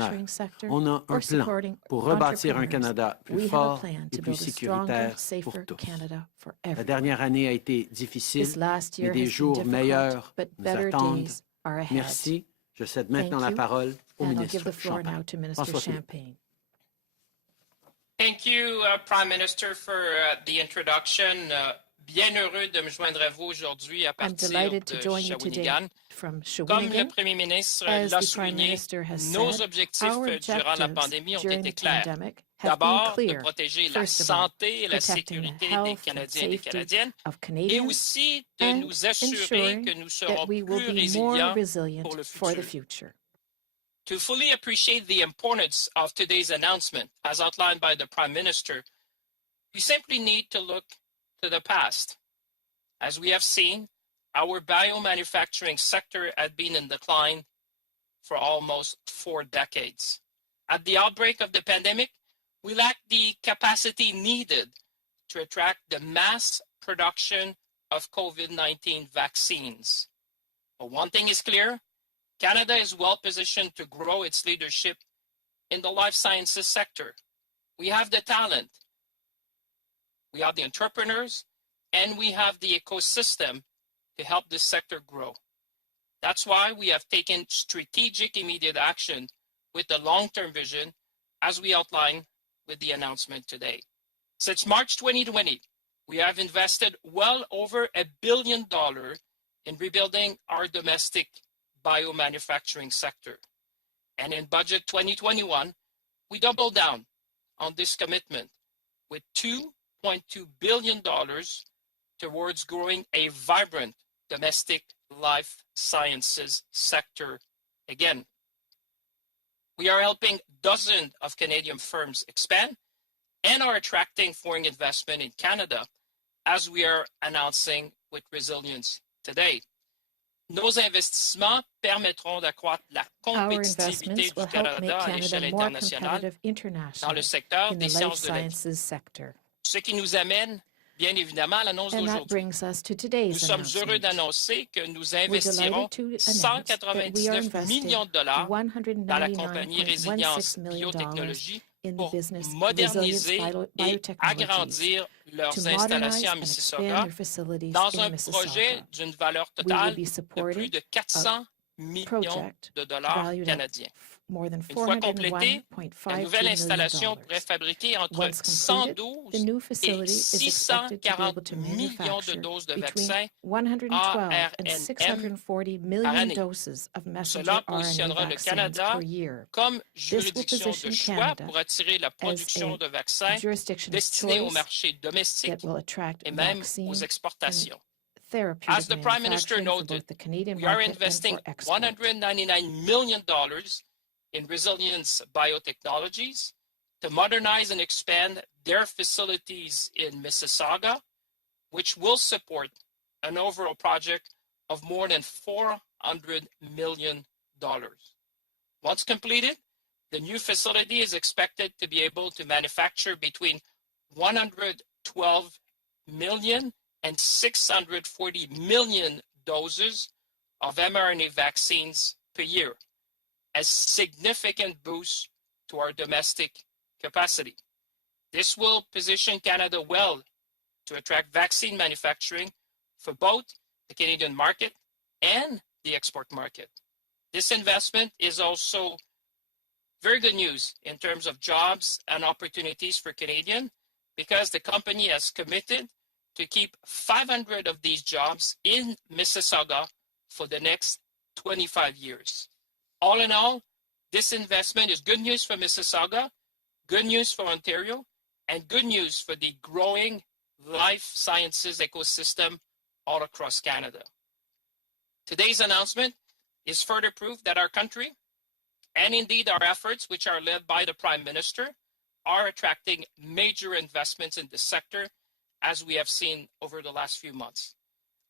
entrepreneurs. On a un plan pour rebâtir un Canada plus fort et plus sécuritaire pour tous. La dernière année a été difficile, mais des jours meilleurs nous attendent. Merci. Je cède maintenant la parole au ministre Champagne. François Philippe. Thank you, Prime Minister, for the introduction. Bien heureux de me joindre à vous aujourd'hui à partir de Shawinigan. Comme le Premier ministre l'a souligné, nos objectifs durant la pandémie ont été clairs. D'abord, de protéger la santé et la sécurité des Canadiens et des Canadiennes, et aussi de nous assurer que nous serons plus résilients pour le futur. To fully appreciate the importance of today's announcement, as outlined by the Prime Minister, we simply need to look to the past. As we have seen, our biomanufacturing sector had been in decline for almost 4 decades. At the outbreak of the pandemic, we lacked the capacity needed to attract the mass production of COVID-19 vaccines. But one thing is clear, Canada is well positioned to grow its leadership in the life sciences sector. We have the talent, we have the entrepreneurs, and we have the ecosystem to help this sector grow. That's why we have taken strategic immediate action with the long-term vision as we outline with the announcement today. Since March 2020, we have invested well over $1 billion in rebuilding our domestic biomanufacturing sector. And in budget 2021, we doubled down on this commitment with $2.2 billion towards growing a vibrant domestic life sciences sector again. We are helping dozens of Canadian firms expand and are attracting foreign investment in Canada, as we are announcing with Resilience today. Nos investissements permettront d'accroître la compétitivité du Canada à l'échelle internationale dans le secteur des sciences de la vie. Ce qui nous amène, bien évidemment, à l'annonce d'aujourd'hui. Nous sommes heureux d'annoncer que nous investirons 199 millions de dollars dans la compagnie Résilience Biotechnologie pour moderniser et agrandir leurs installations à Mississauga dans un projet d'une valeur totale de plus de 400 millions de dollars canadiens. Une fois complétée, la nouvelle installation pourrait fabriquer entre 112 et 640 millions de doses de vaccins ARNM par année. Cela positionnera le Canada comme juridiction de choix pour attirer la production de vaccins destinés au marché domestique et même aux exportations. As the Prime Minister noted, we are investing $199 million in Resilience Biotechnologies to modernize and expand their facilities in Mississauga, which will support an overall project of more than $400 million. Once completed, the new facility is expected to be able to manufacture between 112 million and 640 million doses of mRNA vaccines per year, a significant boost to our domestic capacity. This will position Canada well to attract vaccine manufacturing for both the Canadian market and the export market. This investment is also very good news in terms of jobs and opportunities for Canadians, because the company has committed to keep 500 of these jobs in Mississauga for the next 25 years. All in all, this investment is good news for Mississauga, good news for Ontario, and good news for the growing life sciences ecosystem all across Canada. Today's announcement is further proof that our country, and indeed our efforts, which are led by the Prime Minister, are attracting major investments in this sector, as we have seen over the last few months.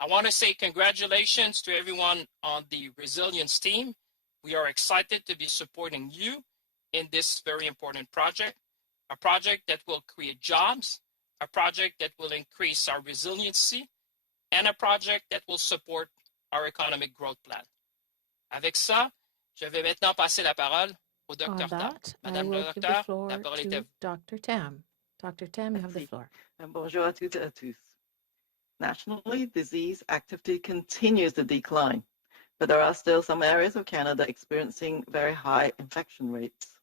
I want to say congratulations to everyone on the Resilience team. We are excited to be supporting you in this very important project, a project that will create jobs, a project that will increase our resiliency, and a project that will support our economic growth plan. Avec ça, je vais maintenant passer la parole au Dr. Tam. that, I Madame will le give the docteur, floor la parole est à to vous. Dr. Tam. Dr. Tam, you have the Merci. floor. Bonjour à toutes et à tous. Nationally, disease activity continues to decline, but there are still some areas of Canada experiencing very high infection rates.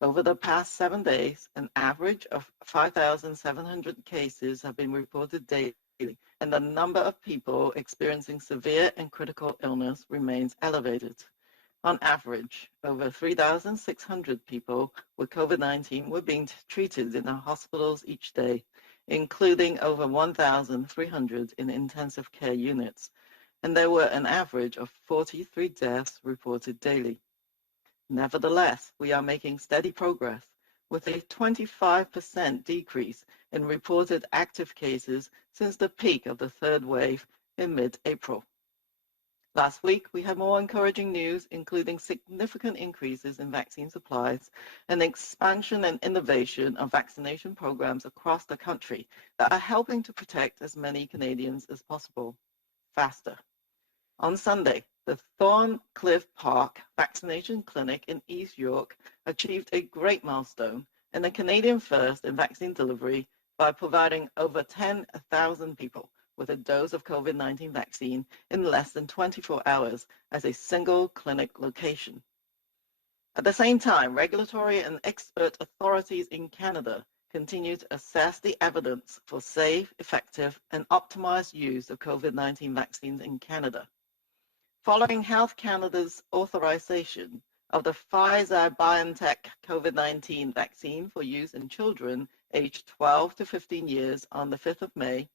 Over the past 7 days, an average of 5,700 cases have been reported daily, and the number of people experiencing severe and critical illness remains elevated. On average, over 3,600 people with COVID-19 were being treated in our hospitals each day, including over 1,300 in intensive care units, and there were an average of 43 deaths reported daily. Nevertheless, we are making steady progress with a 25% decrease in reported active cases since the peak of the third wave in mid-April. Last week, we had more encouraging news, including significant increases in vaccine supplies and expansion and innovation of vaccination programs across the country that are helping to protect as many Canadians as possible faster. On Sunday, the Thorncliffe Park Vaccination Clinic in East York achieved a great milestone and a Canadian first in vaccine delivery by providing over 10,000 people with a dose of COVID-19 vaccine in less than 24 hours as a single clinic location. At the same time, regulatory and expert authorities in Canada continue to assess the evidence for safe, effective, and optimized use of COVID-19 vaccines in Canada. Following Health Canada's authorization of the Pfizer-BioNTech COVID-19 vaccine for use in children aged 12 to 15 years on the 5th of May,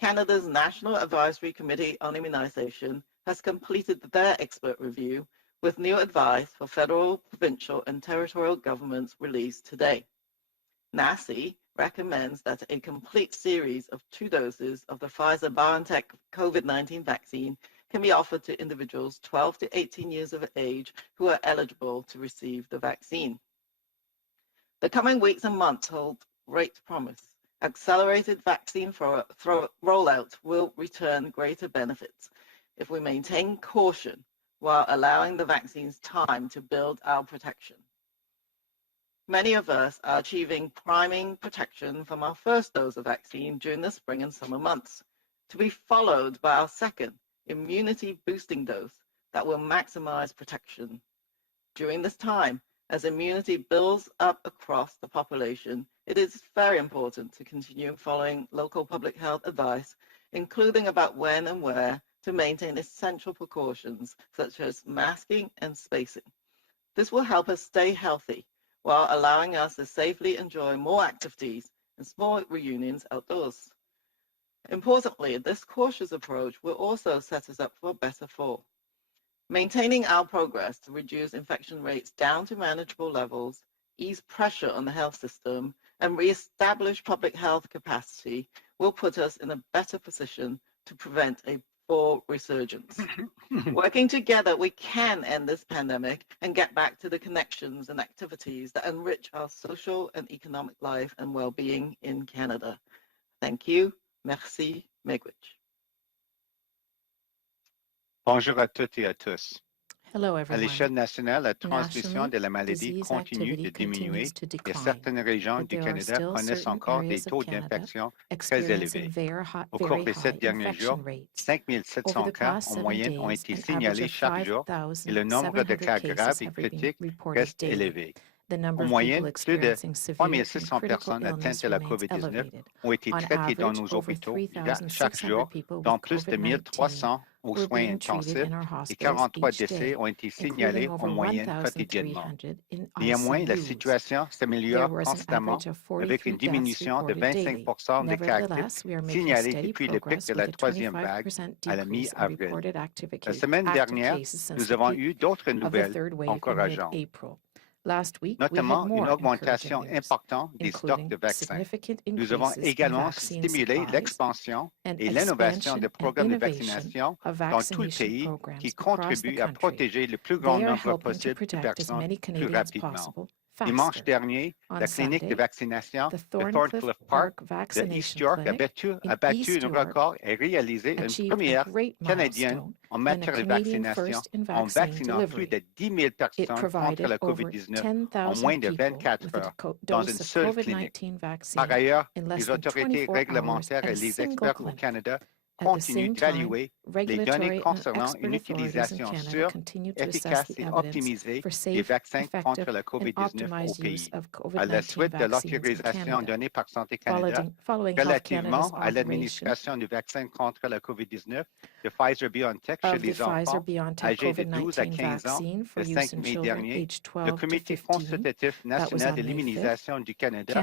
Canada's National Advisory Committee on Immunization has completed their expert review with new advice for federal, provincial, and territorial governments released today. NACI recommends that a complete series of 2 doses of the Pfizer-BioNTech COVID-19 vaccine can be offered to individuals 12 to 18 years of age who are eligible to receive the vaccine. The coming weeks and months hold great promise. Accelerated vaccine rollout will return greater benefits if we maintain caution while allowing the vaccines time to build our protection. Many of us are achieving priming protection from our first dose of vaccine during the spring and summer months, to be followed by our second immunity boosting dose that will maximize protection. During this time, as immunity builds up across the population, it is very important to continue following local public health advice, including about when and where to maintain essential precautions such as masking and spacing. This will help us stay healthy while allowing us to safely enjoy more activities and small reunions outdoors. Importantly, this cautious approach will also set us up for a better fall. Maintaining our progress to reduce infection rates down to manageable levels, ease pressure on the health system, and re-establish public health capacity will put us in a better position to prevent a fall resurgence. Working together, we can end this pandemic and get back to the connections and activities that enrich our social and economic life and well-being in Canada. Thank you. Merci. Miigwech. Bonjour à toutes et à tous. Hello, À everyone. l'échelle nationale, la transmission Nationally, de la maladie disease continue activity de diminuer continues to et decline, certaines régions but du there are Canada still connaissent certain encore des areas of taux Canada d'infection très experiencing élevés. Au very cours des high 7 derniers jours, infection rates. 5 Over 700 the cas past en 7 moyenne ont days, été an average signalés of chaque jour et le nombre de 5,700 cas cases graves et have been critiques reported reste daily. élevé. The number En of moyenne, people plus de experiencing 3 severe and 600 critical personnes atteintes illness de la remains COVID-19 elevated. ont été On traitées dans average, nos over hôpitaux chaque 3,600 jour, people dont with plus de 1 COVID-19 300 aux were soins being treated intensifs in our et hospitals 43 each décès day, ont été including signalés over en moyenne quotidiennement. 1,300 in Néanmoins, la ICUs. situation There s'améliore was an constamment average of avec 43 une deaths diminution de reported daily. 25% des cas actifs Nevertheless, we are making signalés steady depuis le pic progress de with la a troisième vague 25% à la decrease in mi-avril. reported La semaine active dernière, cases since nous the avons peak eu d'autres of the nouvelles third wave in encourageantes, mid-April. Last week, we had notamment une more augmentation encouraging news, importante des stocks including de vaccins. significant Nous avons increases in également vaccine stimulé supplies l'expansion and et l'innovation expansion des and programmes de innovation vaccination of dans tout le vaccination pays programs qui across the contribuent à country. protéger le plus grand They are nombre helping to possible de protect as personnes many plus Canadians rapidement. possible Dimanche dernier, la clinique de vaccination de Thorncliffe Park de East York a battu un record et réalisé une première canadienne en matière de vaccination en vaccinant plus de 10 000 personnes contre la COVID-19 en moins de 24 heures dans une seule clinique. Par ailleurs, les autorités réglementaires et les experts au Canada continuent d'évaluer les données concernant une utilisation sûre, efficace et optimisée des vaccins contre la COVID-19 au pays. À la suite de l'autorisation donnée par Santé Canada relativement à l'administration du vaccin contre la COVID-19 de Pfizer-BioNTech chez les enfants âgés de 12 à 15 ans le 5 mai dernier, le Comité consultatif national de l'immunisation du Canada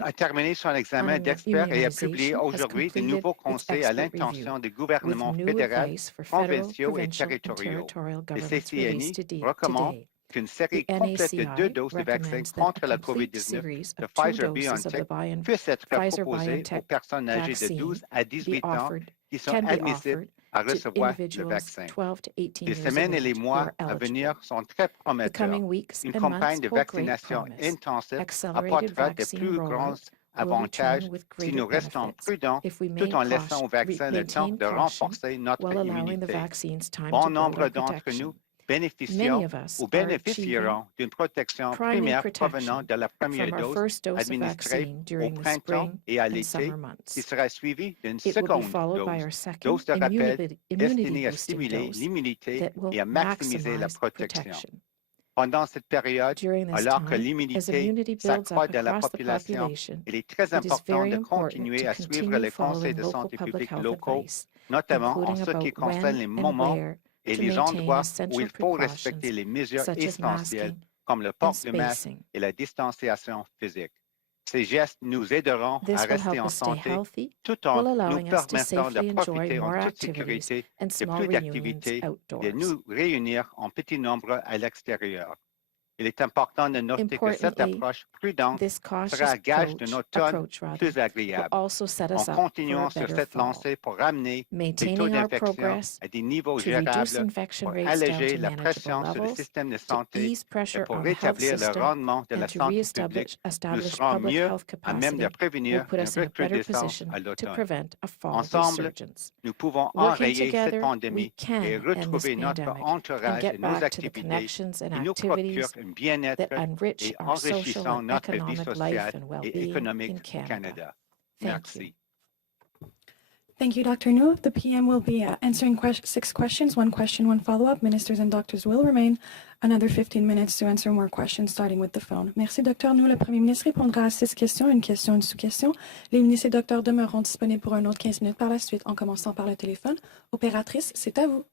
a terminé son examen d'experts et a publié aujourd'hui de nouveaux conseils à l'intention des gouvernements fédéraux, provinciaux et territoriaux. Le CCNI recommande qu'une série complète de 2 doses de vaccins contre la COVID-19 de Pfizer-BioNTech puisse être proposée aux personnes âgées de 12 à 18 ans qui sont admissibles à recevoir le vaccin. Les semaines et les mois à venir sont très prometteurs. Une campagne de vaccination intensive apportera de plus grands avantages si nous restons prudents tout en laissant au vaccin le temps de renforcer notre immunité. Bon nombre d'entre nous bénéficieront ou bénéficieront d'une protection primaire provenant de la première dose administrée au printemps et à l'été, qui sera suivie d'une seconde dose de rappel destinée à stimuler l'immunité et à maximiser la protection. Pendant cette période, alors que l'immunité s'accroît dans la population, il est très important de continuer à suivre les conseils de santé publique locaux, notamment en ce qui concerne les moments et les endroits où il faut respecter les mesures essentielles comme le port du masque et la distanciation physique. Ces gestes nous aideront à rester en santé tout en nous permettant de profiter en toute sécurité de plus d'activités et de nous réunir en petit nombre à l'extérieur. Il est important de noter que cette approche prudente sera gage d'une automne plus agréable. En continuant sur cette lancée pour ramener les taux d'infection à des niveaux gérables, pour alléger la pression sur le système de santé et pour rétablir le rendement de la santé publique, nous serons mieux à même de prévenir une recrudescence à l'automne. Ensemble, nous pouvons enrayer cette pandémie et retrouver notre entourage et nos activités qui nous procurent un bien-être et enrichissant notre vie sociale et économique au Canada. Merci. Thank you, Dr. New. The PM will be answering 6 questions, 1 question, 1 follow-up. Ministers and doctors will remain another 15 minutes to answer more questions, starting with the phone. Merci, Dr. New. Le Premier ministre répondra à 6 questions, une question, une sous-question. Les ministres et docteurs demeureront disponibles pour un autre 15 minutes par la suite, en commençant par le téléphone. Opératrice, c'est à vous.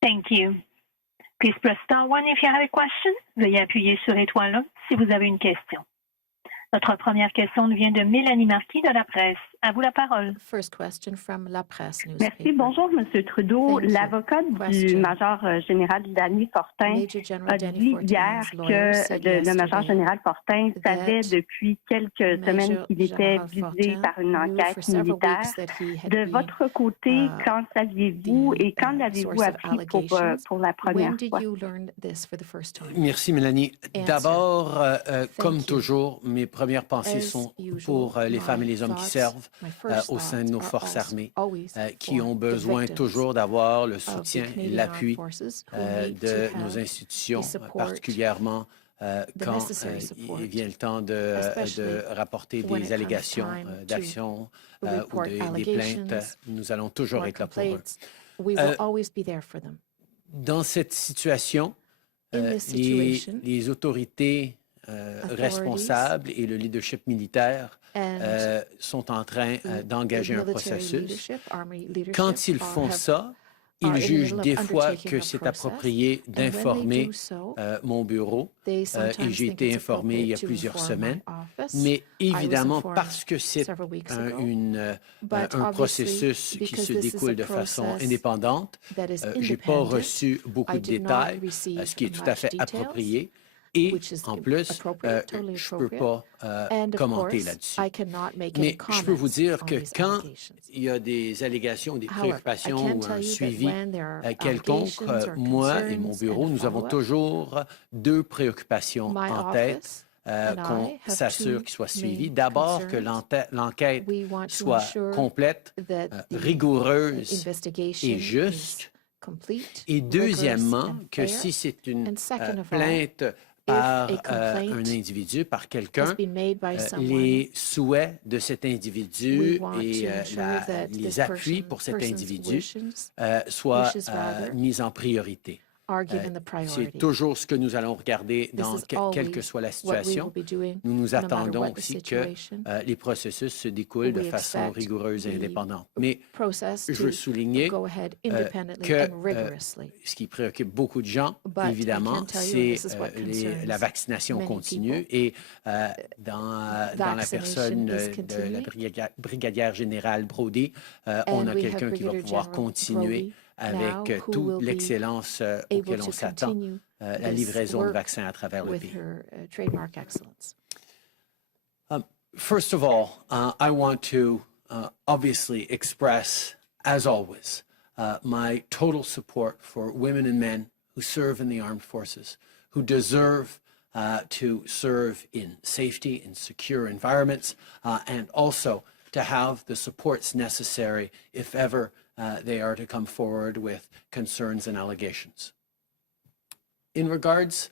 Thank you. Please press star 1 if you have a question. Veuillez appuyer sur étoile 1 si vous avez une question. Notre première question nous vient de Mélanie Marquis de La Presse. À vous la parole. First question from La Presse newspaper. Merci. Bonjour, M. Trudeau. L'avocat du major général Danny Fortin a dit hier que le major général Fortin savait depuis quelques semaines qu'il était visé par une enquête militaire. De votre côté, quand saviez-vous et quand l'avez-vous appris pour la première fois? Merci, Mélanie. D'abord, comme toujours, mes premières pensées sont pour les femmes et les hommes qui servent au sein de nos forces armées, qui ont besoin toujours d'avoir le soutien et l'appui de nos institutions, particulièrement quand il vient le temps de rapporter des allégations d'actions ou des plaintes. Nous allons toujours être là pour eux. Dans cette situation, les autorités responsables et le leadership militaire sont en train d'engager un processus. Quand ils font ça, ils jugent des fois que c'est approprié d'informer mon bureau et j'ai été informé il y a plusieurs semaines. Mais évidemment, parce que c'est un processus qui se découle de façon indépendante, je n'ai pas reçu beaucoup de détails, ce qui est tout à fait approprié. Et en plus, je ne peux pas commenter là-dessus. Mais je peux vous dire que quand il y a des allégations, des préoccupations ou un suivi quelconque, moi et mon bureau, nous avons toujours deux préoccupations en tête. Qu'on s'assure qu'il soit suivi. D'abord, que l'enquête soit complète, rigoureuse et juste. Et deuxièmement, que si c'est une plainte par un individu, par quelqu'un, les souhaits de cet individu et les appuis pour cet individu soient mis en priorité. C'est toujours ce que nous allons regarder dans quelle que soit la situation. Nous nous attendons aussi que les processus se découlent de façon rigoureuse et indépendante. Mais je veux souligner que ce qui préoccupe beaucoup de gens, évidemment, c'est la vaccination continue. Et dans la personne de la brigadière générale Brody, on a quelqu'un qui va pouvoir continuer avec toute l'excellence auquel on s'attend, la livraison de vaccins à travers le pays. First of all, I want to obviously express, as always, my total support for women and men who serve in the armed forces, who deserve to serve in safety, in secure environments, and also to have the supports necessary if ever they are to come forward with concerns and allegations. In regards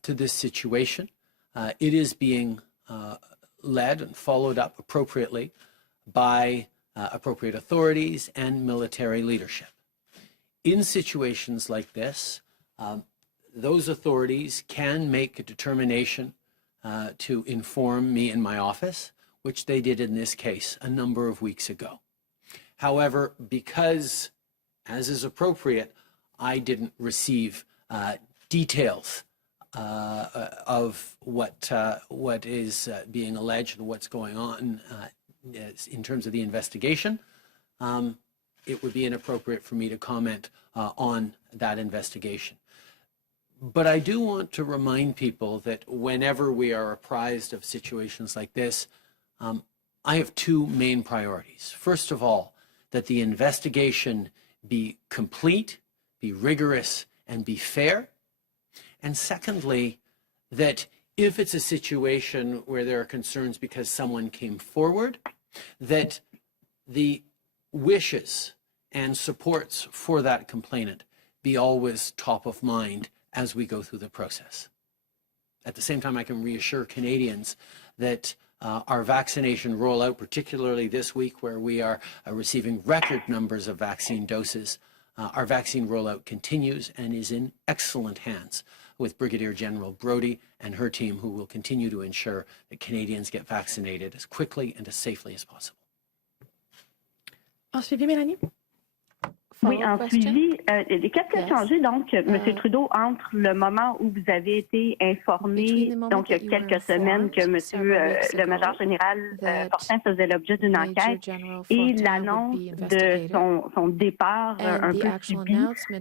to this situation, it is being led and followed up appropriately by appropriate authorities and military leadership. In situations like this, those authorities can make a determination to inform me in my office, which they did in this case a number of weeks ago. However, because, as is appropriate, I didn't receive details of what is being alleged and what's going on in terms of the investigation, it would be inappropriate for me to comment on that investigation. But I do want to remind people that whenever we are apprised of situations like this, I have two main priorities. First of all, that the investigation be complete, be rigorous, and be fair. And secondly, that if it's a situation where there are concerns because someone came forward, that the wishes and supports for that complainant be always top of mind as we go through the process. At the same time, I can reassure Canadians that our vaccination rollout, particularly this week where we are receiving record numbers of vaccine doses, our vaccine rollout continues and is in excellent hands with Brigadier General Brody and her team, who will continue to ensure that Canadians get vaccinated as quickly and as safely as possible. En suivi, Mélanie? Oui, en suivi, qu'est-ce qui a changé, donc, M. Trudeau, entre le moment où vous avez été informé, donc il y a quelques semaines, que le major général Fortin faisait l'objet d'une enquête et l'annonce de son départ un peu subi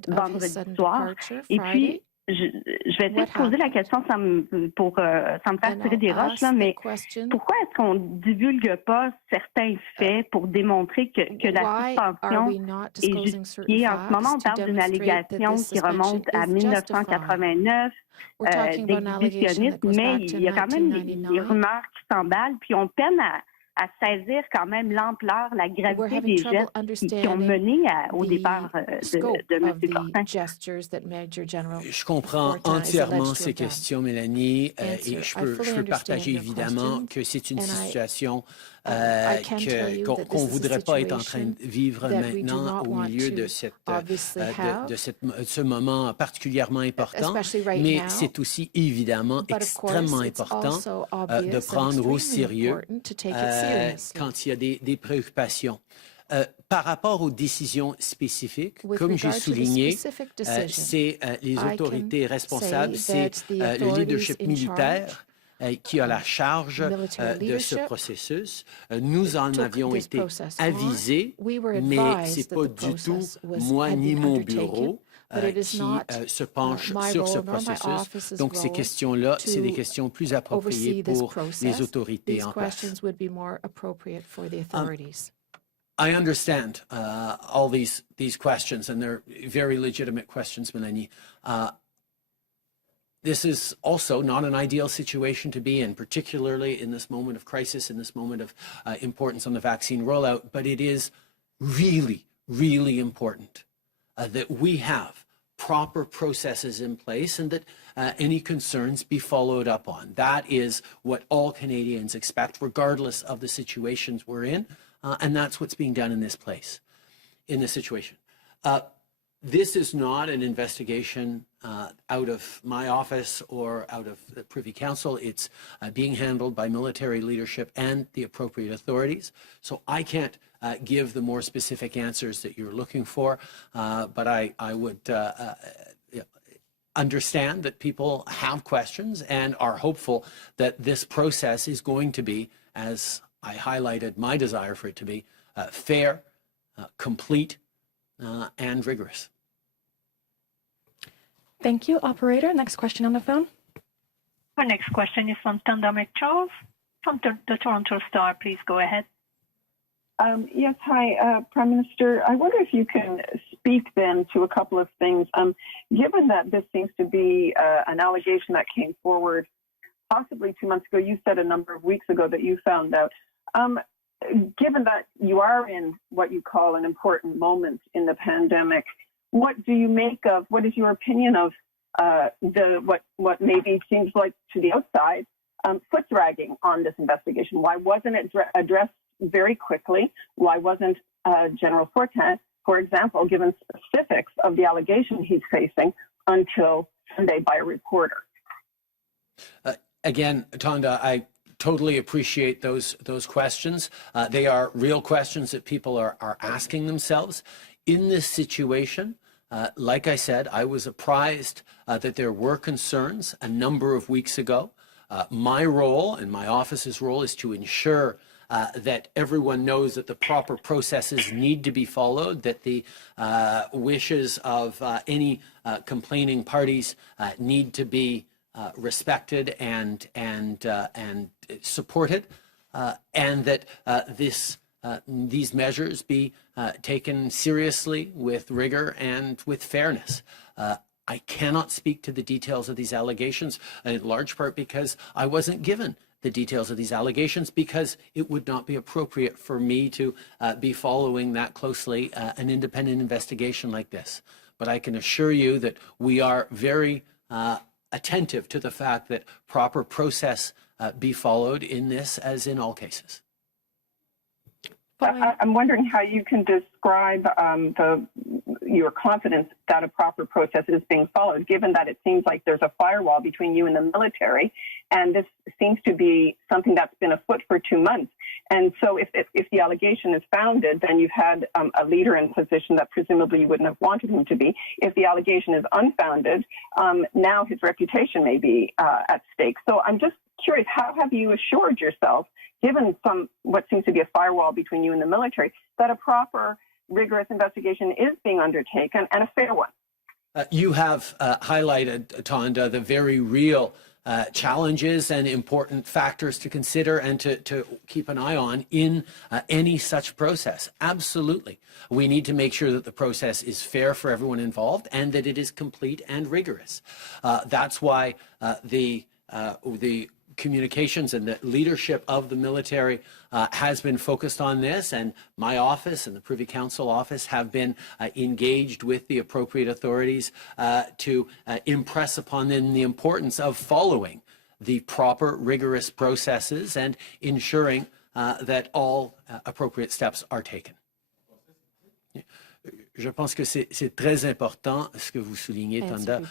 vendredi soir? Et puis, je vais essayer de poser la question sans me faire tirer des roches, là, mais pourquoi est-ce qu'on ne divulgue pas certains faits pour démontrer que la suspension est justifiée? En ce moment, on parle d'une allégation qui remonte à 1989 d'exhibitionnisme, mais il y a quand même des rumeurs qui s'emballent, puis on peine à saisir quand même l'ampleur, la gravité des gestes qui ont mené au départ de M. Fortin. Je comprends entièrement ces questions, Mélanie, et je peux partager évidemment que c'est une situation qu'on ne voudrait pas être en train de vivre maintenant au milieu de ce moment particulièrement important, mais c'est aussi évidemment extrêmement important de prendre au sérieux quand il y a des préoccupations. Par rapport aux décisions spécifiques, comme j'ai souligné, c'est les autorités responsables, c'est le leadership militaire qui a la charge de ce processus. Nous en avions été avisés, mais ce n'est pas du tout moi ni mon bureau qui se penche sur ce processus. Donc, ces questions-là, c'est des questions plus appropriées pour les autorités en place. I understand all these questions, and they're very legitimate questions, Melanie. This is also not an ideal situation to be in, particularly in this moment of crisis, in this moment of importance on the vaccine rollout, but it is really, really important that we have proper processes in place and that any concerns be followed up on. That is what all Canadians expect, regardless of the situations we're in, and that's what's being done in this situation. This is not an investigation out of my office or out of the Privy Council. It's being handled by military leadership and the appropriate authorities. So I can't give the more specific answers that you're looking for, but I would understand that people have questions and are hopeful that this process is going to be, as I highlighted my desire for it to be, fair, complete, and rigorous. Thank you. Operator, next question on the phone. Our next question is from Tanda McCharles from the Toronto Star. Please go ahead. Yes, hi, Prime Minister. I wonder if you can speak then to a couple of things. Given that this seems to be an allegation that came forward possibly 2 months ago, you said a number of weeks ago that you found out. Given that you are in what you call an important moment in the pandemic, what do you make of, what is your opinion of what maybe seems like to the outside foot dragging on this investigation? Why wasn't it addressed very quickly? Why wasn't General Fortin, for example, given specifics of the allegation he's facing until Sunday by a reporter? Again, Tanda, I totally appreciate those questions. They are real questions that people are asking themselves. In this situation, like I said, I was apprised that there were concerns a number of weeks ago. My role and my office's role is to ensure that everyone knows that the proper processes need to be followed, that the wishes of any complaining parties need to be respected and supported, and that these measures be taken seriously with rigor and with fairness. I cannot speak to the details of these allegations, in large part because I wasn't given the details of these allegations, because it would not be appropriate for me to be following that closely an independent investigation like this. But I can assure you that we are very attentive to the fact that proper process be followed in this as in all cases. I'm wondering how you can describe your confidence that a proper process is being followed, given that it seems like there's a firewall between you and the military, and this seems to be something that's been afoot for 2 months. And so if the allegation is founded, then you've had a leader in position that presumably you wouldn't have wanted him to be. If the allegation is unfounded, now his reputation may be at stake. So I'm just curious, how have you assured yourself, given what seems to be a firewall between you and the military, that a proper, rigorous investigation is being undertaken and a fair one? You have highlighted, Tanda, the very real challenges and important factors to consider and to keep an eye on in any such process. Absolutely. We need to make sure that the process is fair for everyone involved and that it is complete and rigorous. That's why the communications and the leadership of the military has been focused on this, and my office and the Privy Council office have been engaged with the appropriate authorities to impress upon them the importance of following the proper, rigorous processes and ensuring that all appropriate steps are taken. Je pense que c'est très important ce que vous soulignez, Tanda,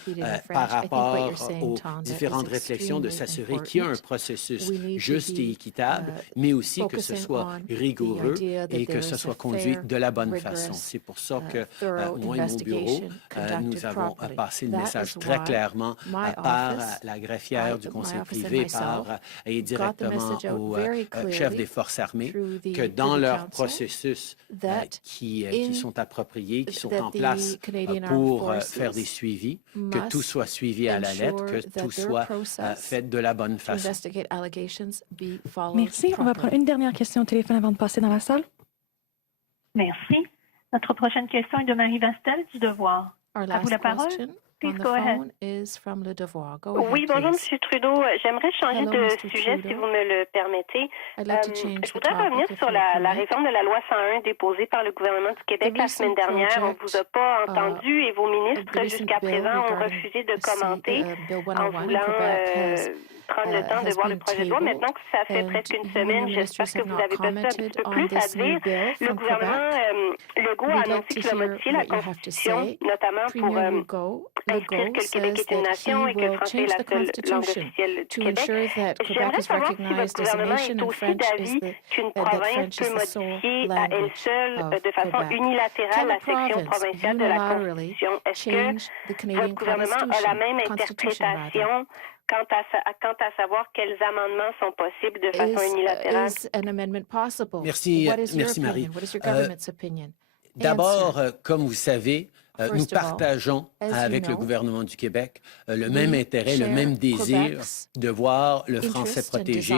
par rapport aux différentes réflexions, de s'assurer qu'il y a un processus juste et équitable, mais aussi que ce soit rigoureux et que ce soit conduit de la bonne façon. C'est pour ça que moi et mon bureau, nous avons passé le message très clairement par la greffière du Conseil privé et directement au chef des forces armées que dans leurs processus qui sont appropriés, employés qui sont en place pour faire des suivis, que tout soit suivi à la lettre, que tout soit fait de la bonne façon. Merci. On va prendre une dernière question au téléphone avant de passer dans la salle. Merci. Notre prochaine question est de Marie Vastel du Devoir. À vous la parole. Please go ahead. Oui, bonjour, M. Trudeau. J'aimerais changer de sujet, si vous me le permettez. Je voudrais revenir sur la réforme de la loi 101 déposée par le gouvernement du Québec la semaine dernière. On ne vous a pas entendu et vos ministres, jusqu'à présent, ont refusé de commenter en voulant prendre le temps de voir le projet de loi. Maintenant que ça fait presque une semaine, j'espère que vous avez peut-être un petit peu plus à dire. Le gouvernement Legault a annoncé qu'il a modifié la Constitution, notamment pour inscrire que le Québec est une nation et que le français est la seule langue officielle du Québec. J'aimerais savoir si votre gouvernement est aussi d'avis qu'une province peut modifier à elle seule, de façon unilatérale, la section provinciale de la Constitution. Est-ce que votre gouvernement a la même interprétation quant à savoir quels amendements sont possibles de façon unilatérale? Merci Marie. D'abord, comme vous savez, nous partageons avec le gouvernement du Québec le même intérêt, le même désir de voir le français protégé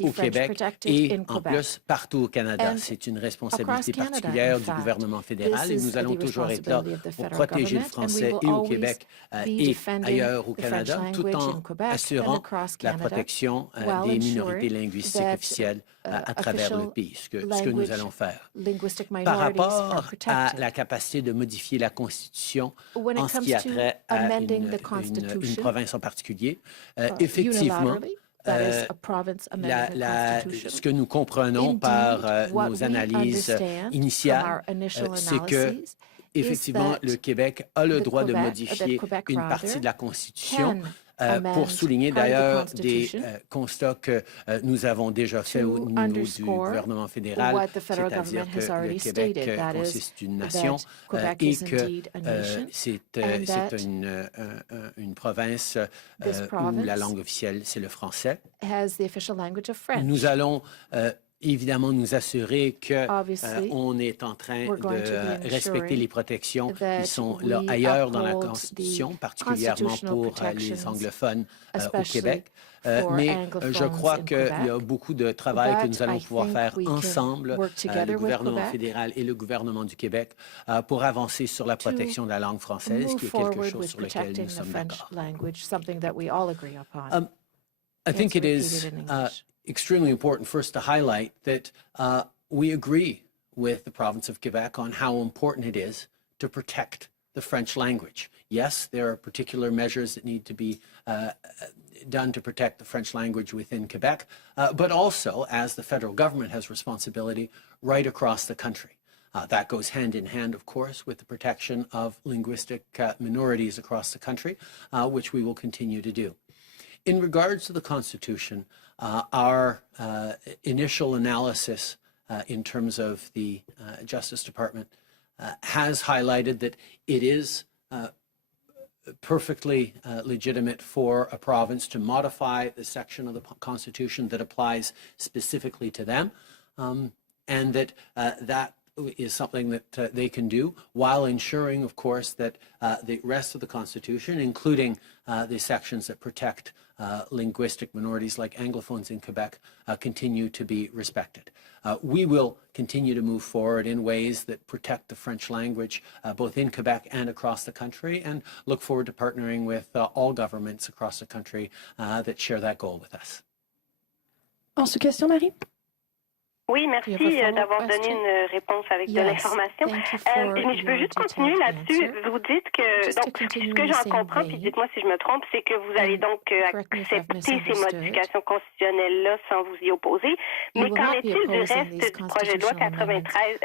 au Québec et en plus partout au Canada. C'est une responsabilité particulière du gouvernement fédéral et nous allons toujours être là pour protéger le français et au Québec et ailleurs au Canada, tout en assurant la protection des minorités linguistiques officielles à travers le pays, ce que nous allons faire. Par rapport à la capacité de modifier la Constitution en ce qui a trait à une province en particulier, effectivement, ce que nous comprenons par nos analyses initiales, c'est que effectivement, le Québec a le droit de modifier une partie de la Constitution pour souligner d'ailleurs des constats que nous avons déjà faits au niveau du gouvernement fédéral, c'est-à-dire que le Québec consiste d'une nation et que c'est une province où la langue officielle, c'est le français. Nous allons évidemment nous assurer qu'on est en train de respecter les protections qui sont là ailleurs dans la Constitution, particulièrement pour les anglophones au Québec. Mais je crois qu'il y a beaucoup de travail que nous allons pouvoir faire ensemble, le gouvernement fédéral et le gouvernement du Québec, pour avancer sur la protection de la langue française, qui est quelque chose sur lequel nous sommes d'accord. I think it is extremely important first to highlight that we agree with the province of Quebec on how important it is to protect the French language. Yes, there are particular measures that need to be done to protect the French language within Quebec, but also, as the federal government has responsibility, right across the country. That goes hand in hand, of course, with the protection of linguistic minorities across the country, which we will continue to do. In regards to the Constitution, our initial analysis in terms of the Justice Department has highlighted that it is perfectly legitimate for a province to modify the section of the Constitution that applies specifically to them, and that that is something that they can do while ensuring, of course, that the rest of the Constitution, including the sections that protect linguistic minorities like Anglophones in Quebec, continue to be respected. We will continue to move forward in ways that protect the French language, both in Quebec and across the country, and look forward to partnering with all governments across the country that share that goal with us. Ensuite, question, Marie? Oui, merci d'avoir donné une réponse avec de l'information. Mais je veux juste continuer là-dessus. Vous dites que, donc, ce que j'en comprends, puis dites-moi si je me trompe, c'est que vous allez donc accepter ces modifications constitutionnelles-là sans vous y opposer. Mais qu'en est-il du reste du projet de loi 96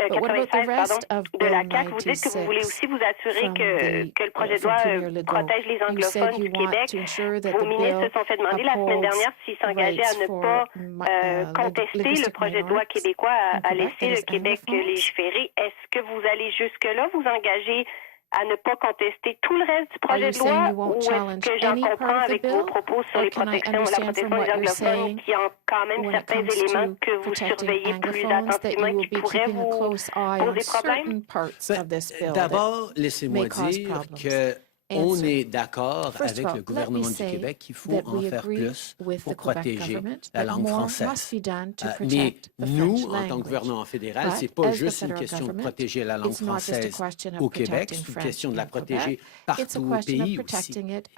de la CAQ? Vous dites que vous voulez aussi vous assurer que le projet de loi protège les anglophones du Québec. Vos ministres se sont fait demander la semaine dernière s'ils s'engageaient à ne pas contester le projet de loi québécois à laisser le Québec légiférer. Est-ce que vous allez jusque-là vous engager à ne pas contester tout le reste du projet de loi ou est-ce que j'en comprends avec vos propos sur la protection des anglophones qui ont quand même certains éléments que vous surveillez plus attentivement qui pourraient vous poser problème? D'abord, laissez-moi dire qu'on est d'accord avec le gouvernement du Québec qu'il faut en faire plus pour protéger la langue française. Mais nous, en tant que gouvernement fédéral, ce n'est pas juste une question de protéger la langue française au Québec, c'est une question de la protéger partout au pays aussi.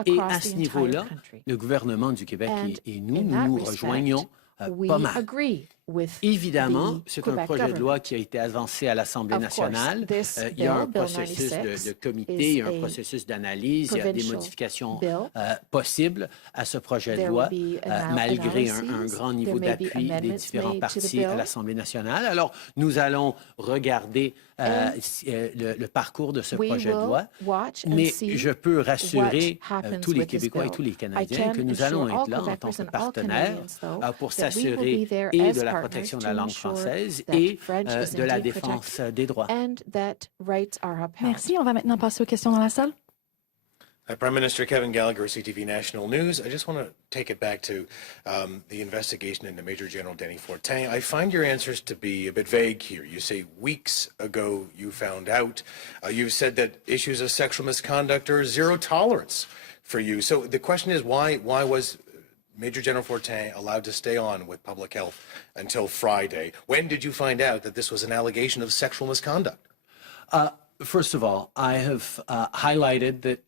Et à ce niveau-là, le gouvernement du Québec et nous nous rejoignons pas mal. Évidemment, c'est un projet de loi qui a été avancé à l'Assemblée nationale. Il y a un processus de comité, il y a un processus d'analyse, il y a des modifications possibles à ce projet de loi, malgré un grand niveau d'appui des différents partis à l'Assemblée nationale. Alors, nous allons regarder le parcours de ce projet de loi, mais je peux rassurer tous les Québécois et tous les Canadiens que nous allons être là en tant que partenaires pour s'assurer et de la protection de la langue française et de la défense des droits. Merci. On va maintenant passer aux questions dans la salle. Prime Minister Kevin Gallagher, CTV National News. I just want to take it back to the investigation into Major General Denny Fortin. I find your answers to be a bit vague here. You say weeks ago you found out. You've said that issues of sexual misconduct are zero tolerance for you. So the question is, why was Major General Fortin allowed to stay on with public health until Friday? When did you find out that this was an allegation of sexual misconduct? First of all, I have highlighted that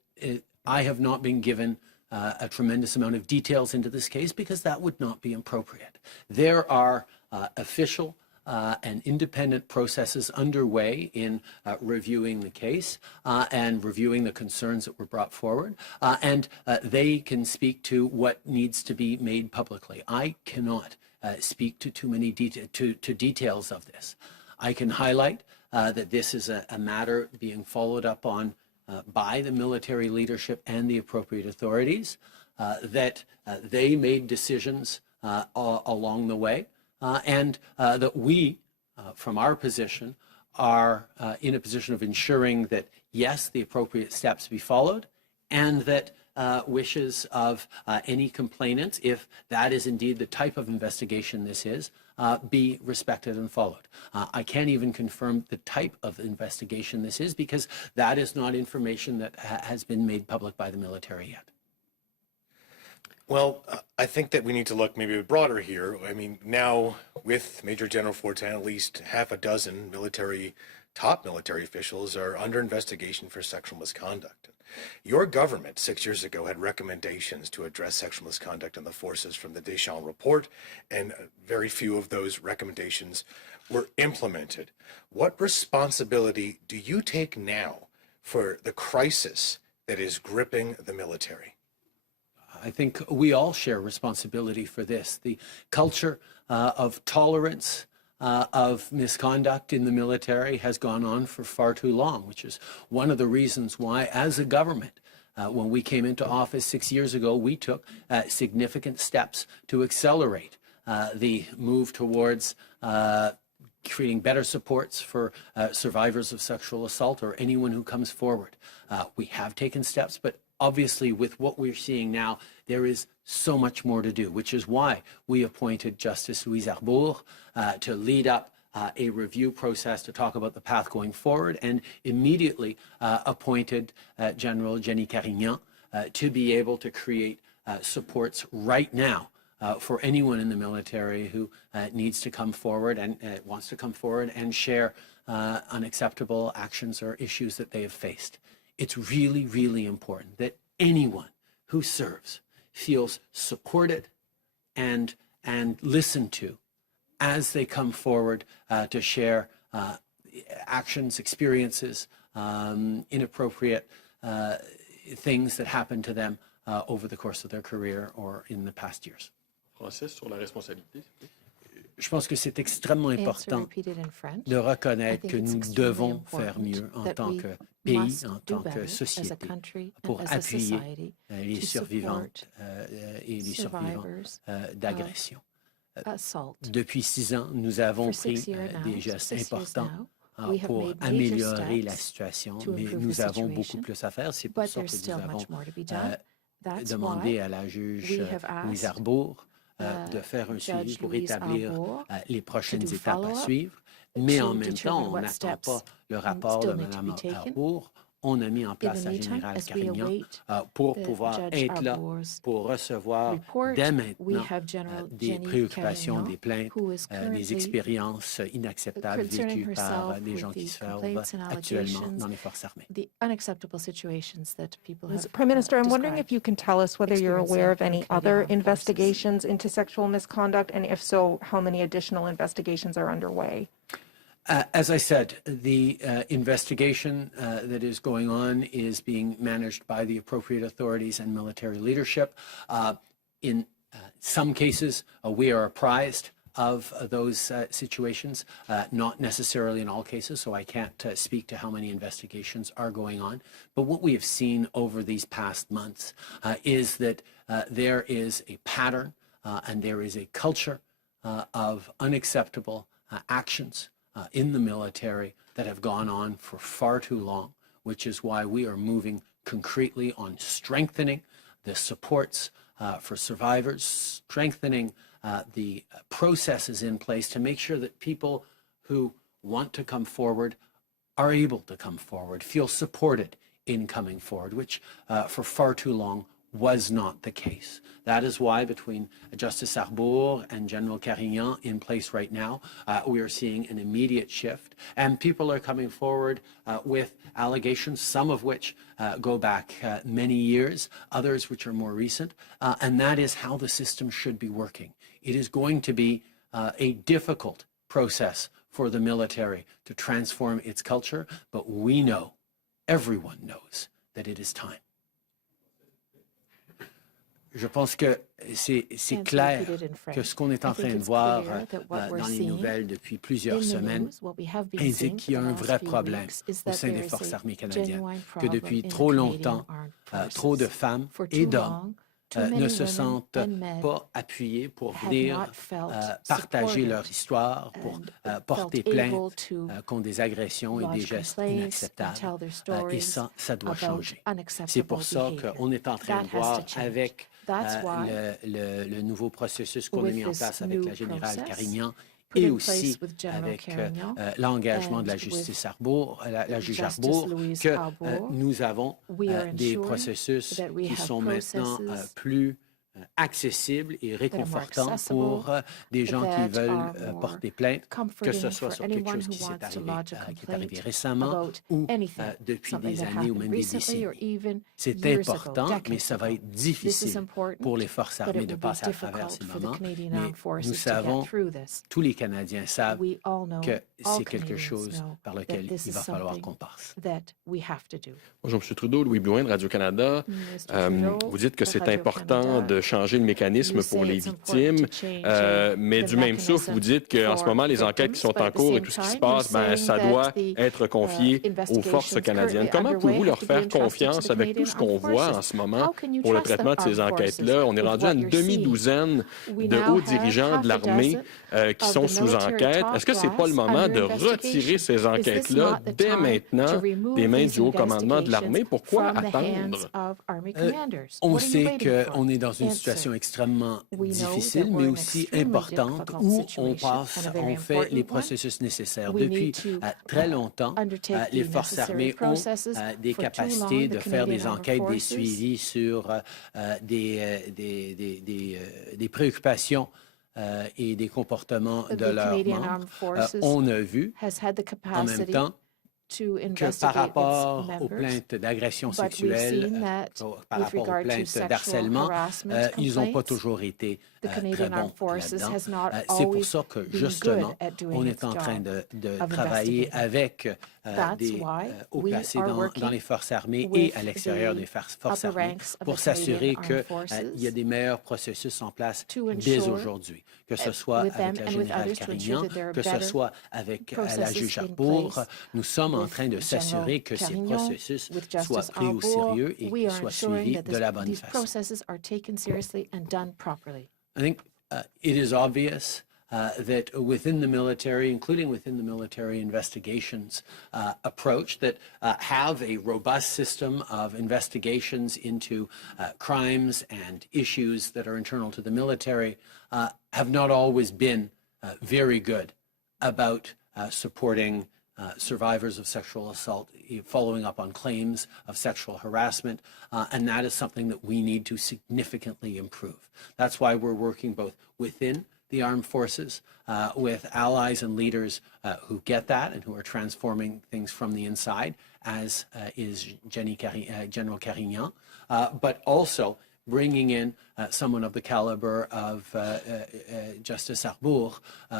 I have not been given a tremendous amount of details into this case because that would not be appropriate. There are official and independent processes underway in reviewing the case and reviewing the concerns that were brought forward, and they can speak to what needs to be made publicly. I cannot speak to too many details of this. I can highlight that this is a matter being followed up on by the military leadership and the appropriate authorities, that they made decisions along the way, and that we, from our position, are in a position of ensuring that, yes, the appropriate steps be followed, and that wishes of any complainants, if that is indeed the type of investigation this is, be respected and followed. I can't even confirm the type of investigation this is because that is not information that has been made public by the military yet. Well, I think that we need to look maybe a bit broader here. I mean, now with Major General Fortin, at least half a dozen top military officials are under investigation for sexual misconduct. Your government 6 years ago had recommendations to address sexual misconduct in the forces from the Deschamps report, and very few of those recommendations were implemented. What responsibility do you take now for the crisis that is gripping the military? I think we all share responsibility for this. The culture of tolerance of misconduct in the military has gone on for far too long, which is one of the reasons why, as a government, when we came into office 6 years ago, we took significant steps to accelerate the move towards creating better supports for survivors of sexual assault or anyone who comes forward. We have taken steps, but obviously, with what we're seeing now, there is so much more to do, which is why we appointed Justice Louise Arbour to lead up a review process to talk about the path going forward, and immediately appointed General Jenny Carignan to be able to create supports right now for anyone in the military who needs to come forward and wants to come forward and share unacceptable actions or issues that they have faced. It's really, really important that anyone who serves feels supported and listened to as they come forward to share actions, experiences, inappropriate things that happened to them over the course of their career or in the past years. Français sur la responsabilité. Je pense que c'est extrêmement important de reconnaître que nous devons faire mieux en tant que pays, en tant que société, pour appuyer les survivantes et les survivants d'agressions. Depuis 6 ans, nous avons pris des gestes importants pour améliorer la situation, mais nous avons beaucoup plus à faire. C'est pour ça que nous avons demandé à la juge Louise Arbour de faire un suivi pour établir les prochaines étapes à suivre. Mais en même temps, on n'attend pas le rapport de Mme Arbour. On a mis en place la générale Carignan pour pouvoir être là, pour recevoir dès maintenant des préoccupations, des plaintes, des expériences inacceptables vécues par des gens qui servent actuellement dans les forces armées. Prime Minister, I'm wondering if you can tell us whether you're aware of any other investigations into sexual misconduct, and if so, how many additional investigations are underway? As I said, the investigation that is going on is being managed by the appropriate authorities and military leadership. In some cases, we are apprised of those situations, not necessarily in all cases, so I can't speak to how many investigations are going on. But what we have seen over these past months is that there is a pattern and there is a culture of unacceptable actions in the military that have gone on for far too long, which is why we are moving concretely on strengthening the supports for survivors, strengthening the processes in place to make sure that people who want to come forward are able to come forward, feel supported in coming forward, which for far too long was not the case. That is why between Justice Arbour and General Carignan in place right now, we are seeing an immediate shift, and people are coming forward with allegations, some of which go back many years, others which are more recent, and that is how the system should be working. It is going to be a difficult process for the military to transform its culture, but we know, everyone knows, that it is time. Je pense que c'est clair que ce qu'on est en train de voir dans les nouvelles depuis plusieurs semaines indique qu'il y a un vrai problème au sein des Forces armées canadiennes, que depuis trop longtemps, trop de femmes et d'hommes ne se sentent pas appuyés pour venir partager leur histoire, pour porter plainte contre des agressions et des gestes inacceptables. Et ça doit changer. C'est pour ça qu'on est en train de voir avec le nouveau processus qu'on a mis en place avec la générale Carignan et aussi avec l'engagement de la justice Arbour, la juge Arbour, que nous avons des processus qui sont maintenant plus accessibles et réconfortants pour des gens qui veulent porter plainte, que ce soit sur quelque chose qui est arrivé récemment ou depuis des années ou même des décennies. C'est important, mais ça va être difficile pour les forces armées de passer à travers ces moments. Mais nous savons, tous les Canadiens savent que c'est quelque chose par lequel il va falloir qu'on passe. Bonjour, M. Trudeau, Louis Blouin de Radio-Canada. Vous dites que c'est important de changer le mécanisme pour les victimes, mais du même souffle, vous dites qu'en ce moment, les enquêtes qui sont en cours et tout ce qui se passe, ça doit être confié aux forces canadiennes. Comment pouvez-vous leur faire confiance avec tout ce qu'on voit en ce moment pour le traitement de ces enquêtes-là? On est rendu à une demi-douzaine de hauts dirigeants de l'armée qui sont sous enquête. Est-ce que ce n'est pas le moment de retirer ces enquêtes-là dès maintenant des mains du haut commandement de l'armée? Pourquoi attendre? On sait qu'on est dans une situation extrêmement difficile, mais aussi importante, où on fait les processus nécessaires. Depuis très longtemps, les forces armées ont des capacités de faire des enquêtes, des suivis sur des préoccupations et des comportements de leurs membres. On a vu en même temps que par rapport aux plaintes d'agression sexuelle, par rapport aux plaintes d'harcèlement, ils n'ont pas toujours été très bons là-dedans. C'est pour ça que, justement, on est en train de travailler avec des hauts placés dans les forces armées et à l'extérieur des forces armées pour s'assurer qu'il y a des meilleurs processus en place dès aujourd'hui, que ce soit avec la générale Carignan, que ce soit avec la juge Arbour. Nous sommes en train de s'assurer que ces processus soient pris au sérieux et qu'ils soient suivis de la bonne façon. I think it is obvious that within the military, including within the military investigations approach, that have a robust system of investigations into crimes and issues that are internal to the military, have not always been very good about supporting survivors of sexual assault, following up on claims of sexual harassment, and that is something that we need to significantly improve. That's why we're working both within the armed forces with allies and leaders who get that and who are transforming things from the inside, as is General Carignan, but also bringing in someone of the caliber of Justice Arbour,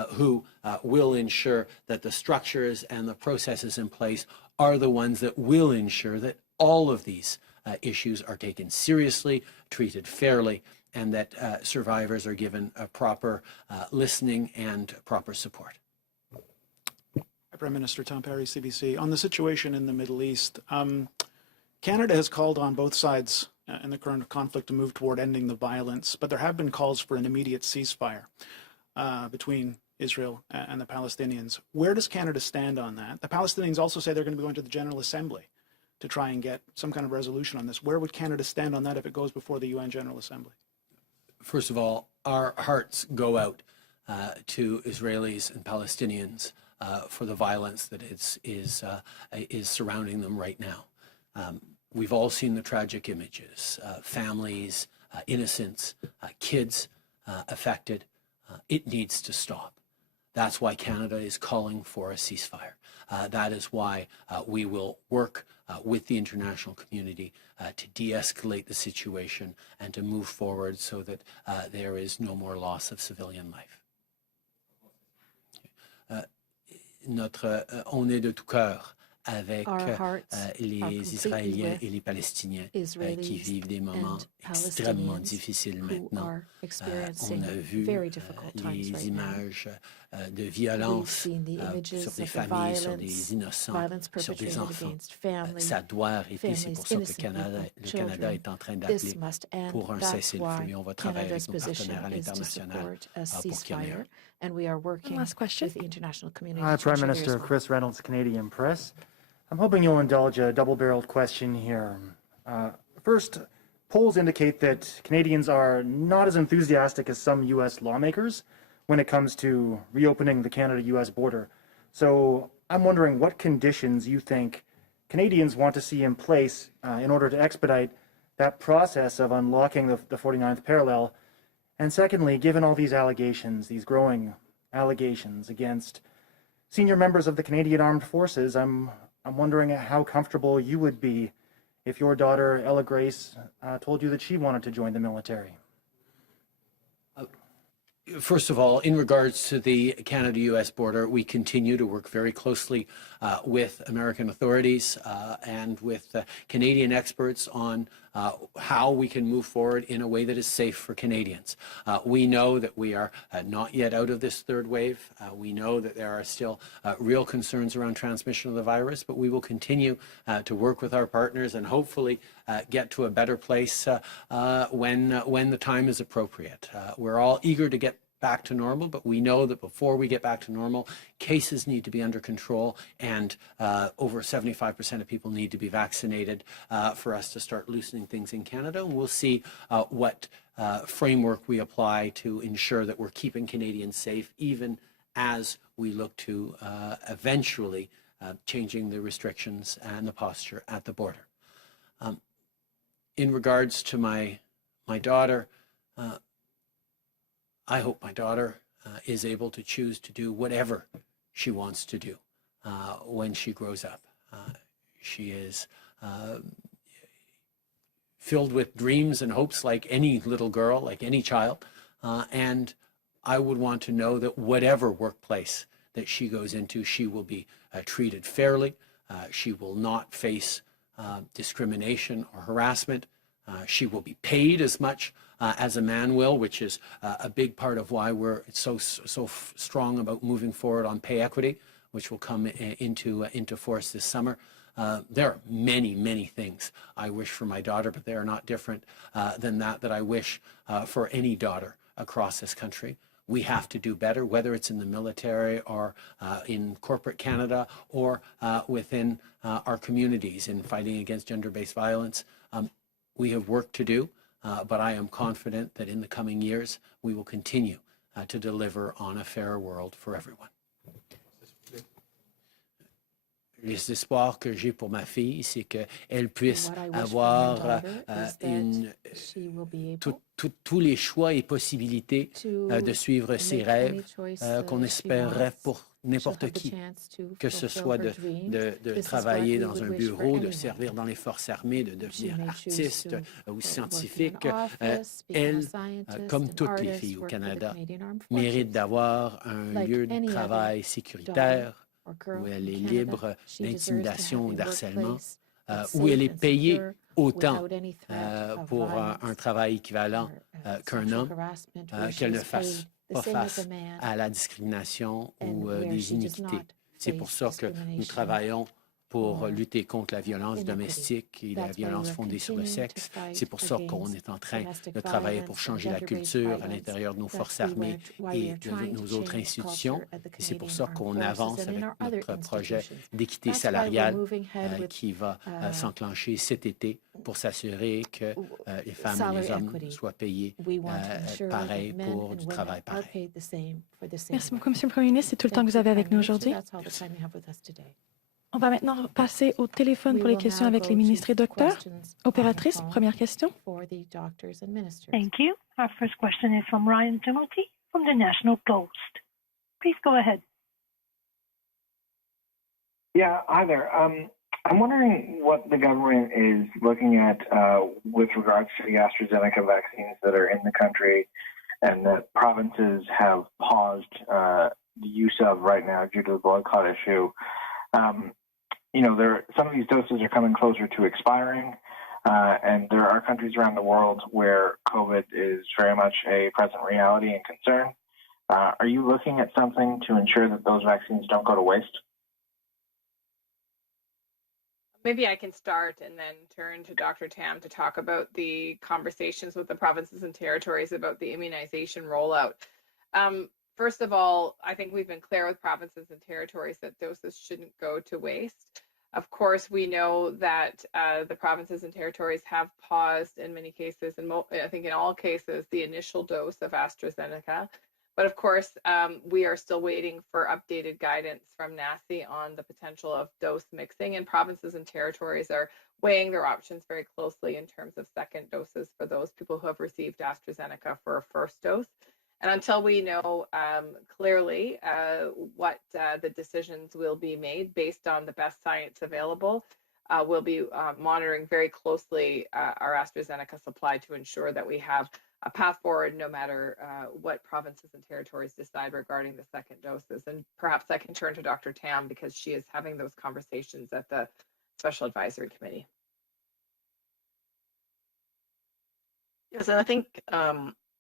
who will ensure that the structures and the processes in place are the ones that will ensure that all of these issues are taken seriously, treated fairly, and that survivors are given a proper listening and proper support. Prime Minister Tom Perry, CBC. On the situation in the Middle East, Canada has called on both sides in the current conflict to move toward ending the violence, but there have been calls for an immediate ceasefire between Israel and the Palestinians. Where does Canada stand on that? The Palestinians also say they're going to be going to the General Assembly to try and get some kind of resolution on this. Where would Canada stand on that if it goes before the UN General Assembly? First of all, our hearts go out to Israelis and Palestinians for the violence that is surrounding them right now. We've all seen the tragic images, families, innocents, kids affected. It needs to stop. That's why Canada is calling for a ceasefire. That is why we will work with the international community to de-escalate the situation and to move forward so that there is no more loss of civilian life. On est de tout cœur avec les Israéliens et les Palestiniens qui vivent des moments extrêmement difficiles maintenant. On a vu les images de violence sur des familles, sur des innocents, sur des enfants. Ça doit arrêter. C'est pour ça que le Canada est en train d'appeler pour un cessez-le-feu. Et on va travailler avec nos partenaires à l'international pour qu'il y en ait un. And we are working with the international community. Hi, Prime Minister Chris Reynolds, Canadian Press. I'm hoping you'll indulge a double-barreled question here. First, polls indicate that Canadians are not as enthusiastic as some U.S. lawmakers when it comes to reopening the Canada-U.S. border. So I'm wondering what conditions you think Canadians want to see in place in order to expedite that process of unlocking the 49th parallel. And secondly, given all these allegations, these growing allegations against senior members of the Canadian Armed Forces, I'm wondering how comfortable you would be if your daughter, Ella Grace, told you that she wanted to join the military. First of all, in regards to the Canada-U.S. border, we continue to work very closely with American authorities and with Canadian experts on how we can move forward in a way that is safe for Canadians. We know that we are not yet out of this third wave. We know that there are still real concerns around transmission of the virus, but we will continue to work with our partners and hopefully get to a better place when the time is appropriate. We're all eager to get back to normal, but we know that before we get back to normal, cases need to be under control, and over 75% of people need to be vaccinated for us to start loosening things in Canada. And we'll see what framework we apply to ensure that we're keeping Canadians safe, even as we look to eventually changing the restrictions and the posture at the border. In regards to my daughter, I hope my daughter is able to choose to do whatever she wants to do when she grows up. She is filled with dreams and hopes like any little girl, like any child. And I would want to know that whatever workplace that she goes into, she will be treated fairly. She will not face discrimination or harassment. She will be paid as much as a man will, which is a big part of why we're so strong about moving forward on pay equity, which will come into force this summer. There are many, many things I wish for my daughter, but they are not different than that I wish for any daughter across this country. we have to do better, whether it's in the military or in corporate Canada or within our communities in fighting against gender-based violence. We have work to do, but I am confident that in the coming years, we will continue to deliver on a fairer world for everyone. Les espoirs que j'ai pour ma fille, c'est qu'elle puisse avoir tous les choix et possibilités de suivre ses rêves, qu'on espérerait pour n'importe qui, que ce soit de travailler dans un bureau, de servir dans les forces armées, de devenir artiste ou scientifique. Elle, comme toutes les filles au Canada, mérite d'avoir un lieu de travail sécuritaire, où elle est libre d'intimidation ou d'harcèlement, où elle est payée autant pour un travail équivalent qu'un homme, qu'elle ne fasse pas face à la discrimination ou des iniquités. C'est pour ça que nous travaillons pour lutter contre la violence domestique et la violence fondée sur le sexe. C'est pour ça qu'on est en train de travailler pour changer la culture à l'intérieur de nos forces armées et de nos autres institutions. Et c'est pour ça qu'on avance avec notre projet d'équité salariale qui va s'enclencher cet été pour s'assurer que les femmes et les hommes soient payés pareil pour du travail pareil. Merci beaucoup, Monsieur le Premier ministre. C'est tout le temps que vous avez avec nous aujourd'hui. On va maintenant passer au téléphone pour les questions avec les ministres et docteurs. Opératrice, première question. Thank you. Our first question is from Ryan Timothy from the National Post. Please go ahead. Yeah, hi there. I'm wondering what the government is looking at with regards to the AstraZeneca vaccines that are in the country and that provinces have paused the use of right now due to the boycott issue. Some of these doses are coming closer to expiring, and there are countries around the world where COVID is very much a present reality and concern. Are you looking at something to ensure that those vaccines don't go to waste? Maybe I can start and then turn to Dr. Tam to talk about the conversations with the provinces and territories about the immunization rollout. First of all, I think we've been clear with provinces and territories that doses shouldn't go to waste. Of course, we know that the provinces and territories have paused in many cases, and I think in all cases, the initial dose of AstraZeneca. But of course, we are still waiting for updated guidance from NACI on the potential of dose mixing, and provinces and territories are weighing their options very closely in terms of second doses for those people who have received AstraZeneca for a first dose. And until we know clearly what the decisions will be made based on the best science available, we'll be monitoring very closely our AstraZeneca supply to ensure that we have a path forward no matter what provinces and territories decide regarding the second doses. And perhaps I can turn to Dr. Tam because she is having those conversations at the Special Advisory Committee. Yes, and I think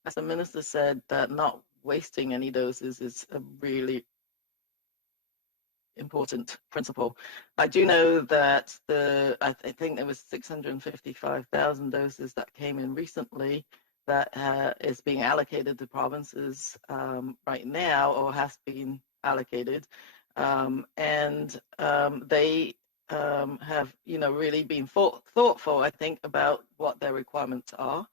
as the minister said, that not wasting any doses is a really important principle. I do know that I think there was 655,000 doses that came in recently that is being allocated to provinces right now, or has been allocated, and they have really been thoughtful, I think, about what their requirements are.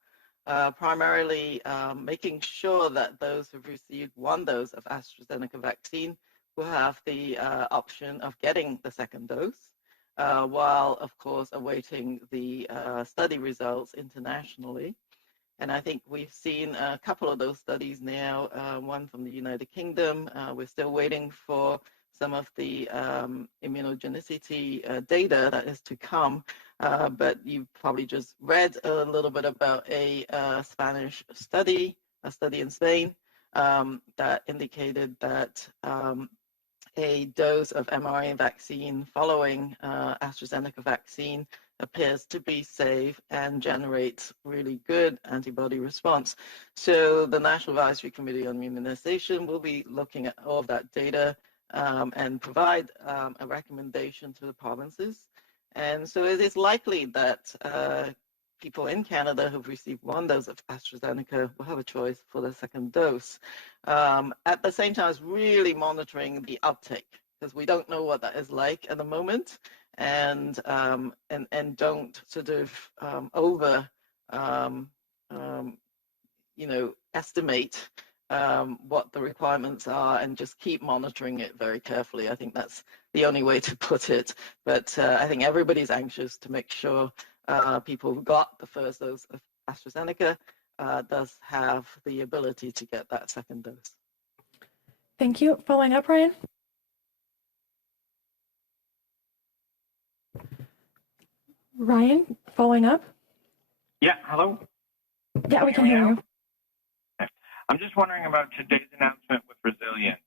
Primarily making sure that those who've received one dose of AstraZeneca vaccine will have the option of getting the second dose, while, of course, awaiting the study results internationally. And I think we've seen a couple of those studies now, one from the United Kingdom. We're still waiting for some of the immunogenicity data that is to come. But you've probably just read a little bit about a Spanish study, a study in Spain, that indicated that a dose of mRNA vaccine following AstraZeneca vaccine appears to be safe and generates really good antibody response. So the National Advisory Committee on Immunization will be looking at all of that data and provide a recommendation to the provinces. And so it is likely that people in Canada who've received one dose of AstraZeneca will have a choice for their second dose. At the same time, it's really monitoring the uptake, because we don't know what that is like at the moment, and don't sort of estimate what the requirements are, and just keep monitoring it very carefully. I think that's the only way to put it. But I think everybody's anxious to make sure people who got the first dose of AstraZeneca does have the ability to get that second dose. Thank you. Following up, Ryan? Ryan, following up? Yeah, hello? Yeah, we can hear you. I'm just wondering about today's announcement with resilience,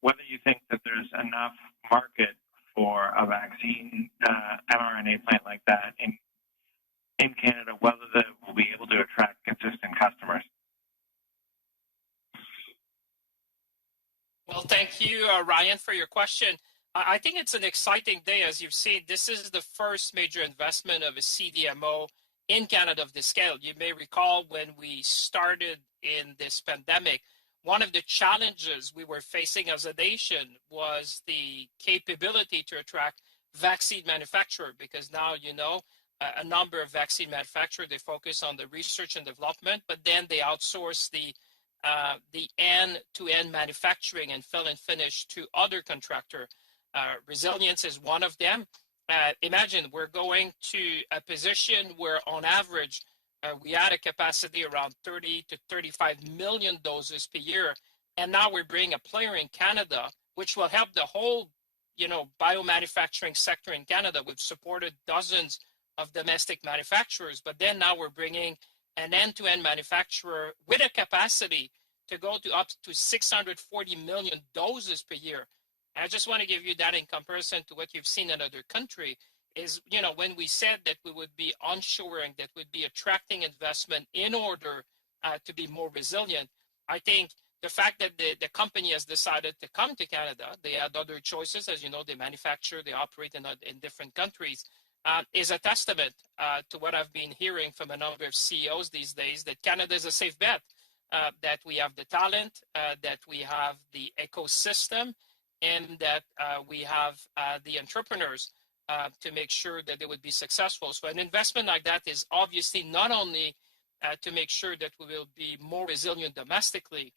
whether you think that there's enough market for a vaccine mRNA plant like that in Canada, whether that will be able to attract consistent customers. Well, thank you, Ryan, for your question. I think it's an exciting day. As you've seen, this is the first major investment of a CDMO in Canada of this scale. You may recall when we started in this pandemic, one of the challenges we were facing as a nation was the capability to attract vaccine manufacturers, because now, you know, a number of vaccine manufacturers, they focus on the research and development, but then they outsource the end-to-end manufacturing and fill and finish to other contractors. Resilience is one of them. Imagine we're going to a position where on average, we had a capacity around 30 to 35 million doses per year. And now we're bringing a player in Canada, which will help the whole, biomanufacturing sector in Canada. We've supported dozens of domestic manufacturers, but then now we're bringing an end-to-end manufacturer with a capacity to go to up to 640 million doses per year. And I just want to give you that in comparison to what you've seen in other countries. Is, when we said that we would be onshoring, that would be attracting investment in order to be more resilient, I think the fact that the company has decided to come to Canada, they had other choices, as you know, they manufacture, they operate in different countries, is a testament to what I've been hearing from a number of CEOs these days, that Canada is a safe bet, that we have the talent, that we have the ecosystem, and that we have the entrepreneurs to make sure that they would be successful. So an investment like that is obviously not only to make sure that we will be more resilient domestically,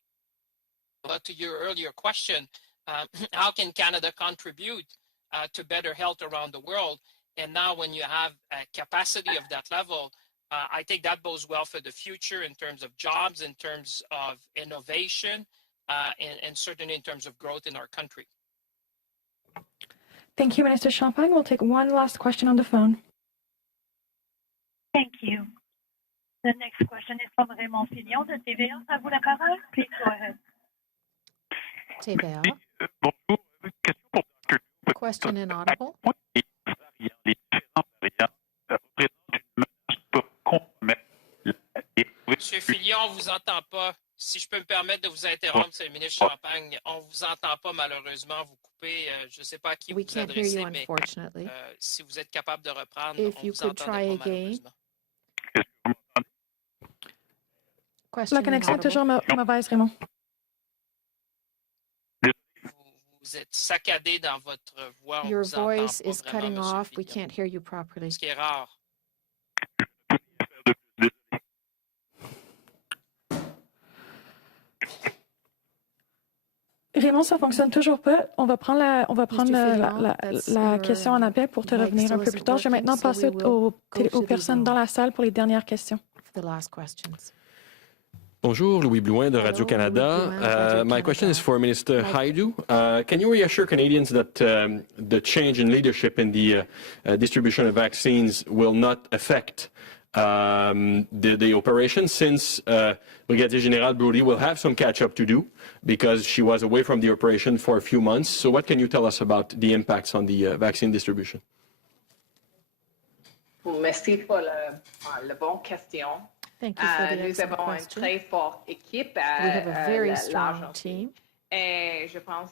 but to your earlier question, how can Canada contribute to better health around the world? And now when you have a capacity of that level, I think that bodes well for the future in terms of jobs, in terms of innovation, and certainly in terms of growth in our country. Thank you, Minister Champagne. We'll take one last question on the phone. Thank you. The next question is from Raymond Fillon de TVA. À vous la parole. Please go ahead. TVA. Question inaudible. Monsieur Fillon, on ne vous entend pas. Si je peux me permettre de vous interrompre, c'est le ministre Champagne. On ne vous entend pas, malheureusement. Vous coupez. Je ne sais pas à qui vous adressez, mais si vous êtes capable de reprendre, on vous entend pas, malheureusement. La connexion est toujours mauvaise, Raymond. Vous êtes saccadé dans votre voix. Your voice is cutting off. We can't hear you properly. Ce qui est rare. Raymond, ça fonctionne toujours pas. On va prendre la question en appel pour te revenir un peu plus tard. Je vais maintenant passer aux personnes dans la salle pour les dernières questions. Bonjour, Louis Blouin de Radio-Canada. My question is for Minister Hajdu. Can you reassure Canadians that the change in leadership in the distribution of vaccines will not affect the operation, since Brigadier General Brody will have some catch-up to do because she was away from the operation for a few months. So what can you tell us about the impacts on the vaccine distribution? Merci pour la bonne question. Thank you for the Nous avons une très forte équipe à we have a very strong team Et je pense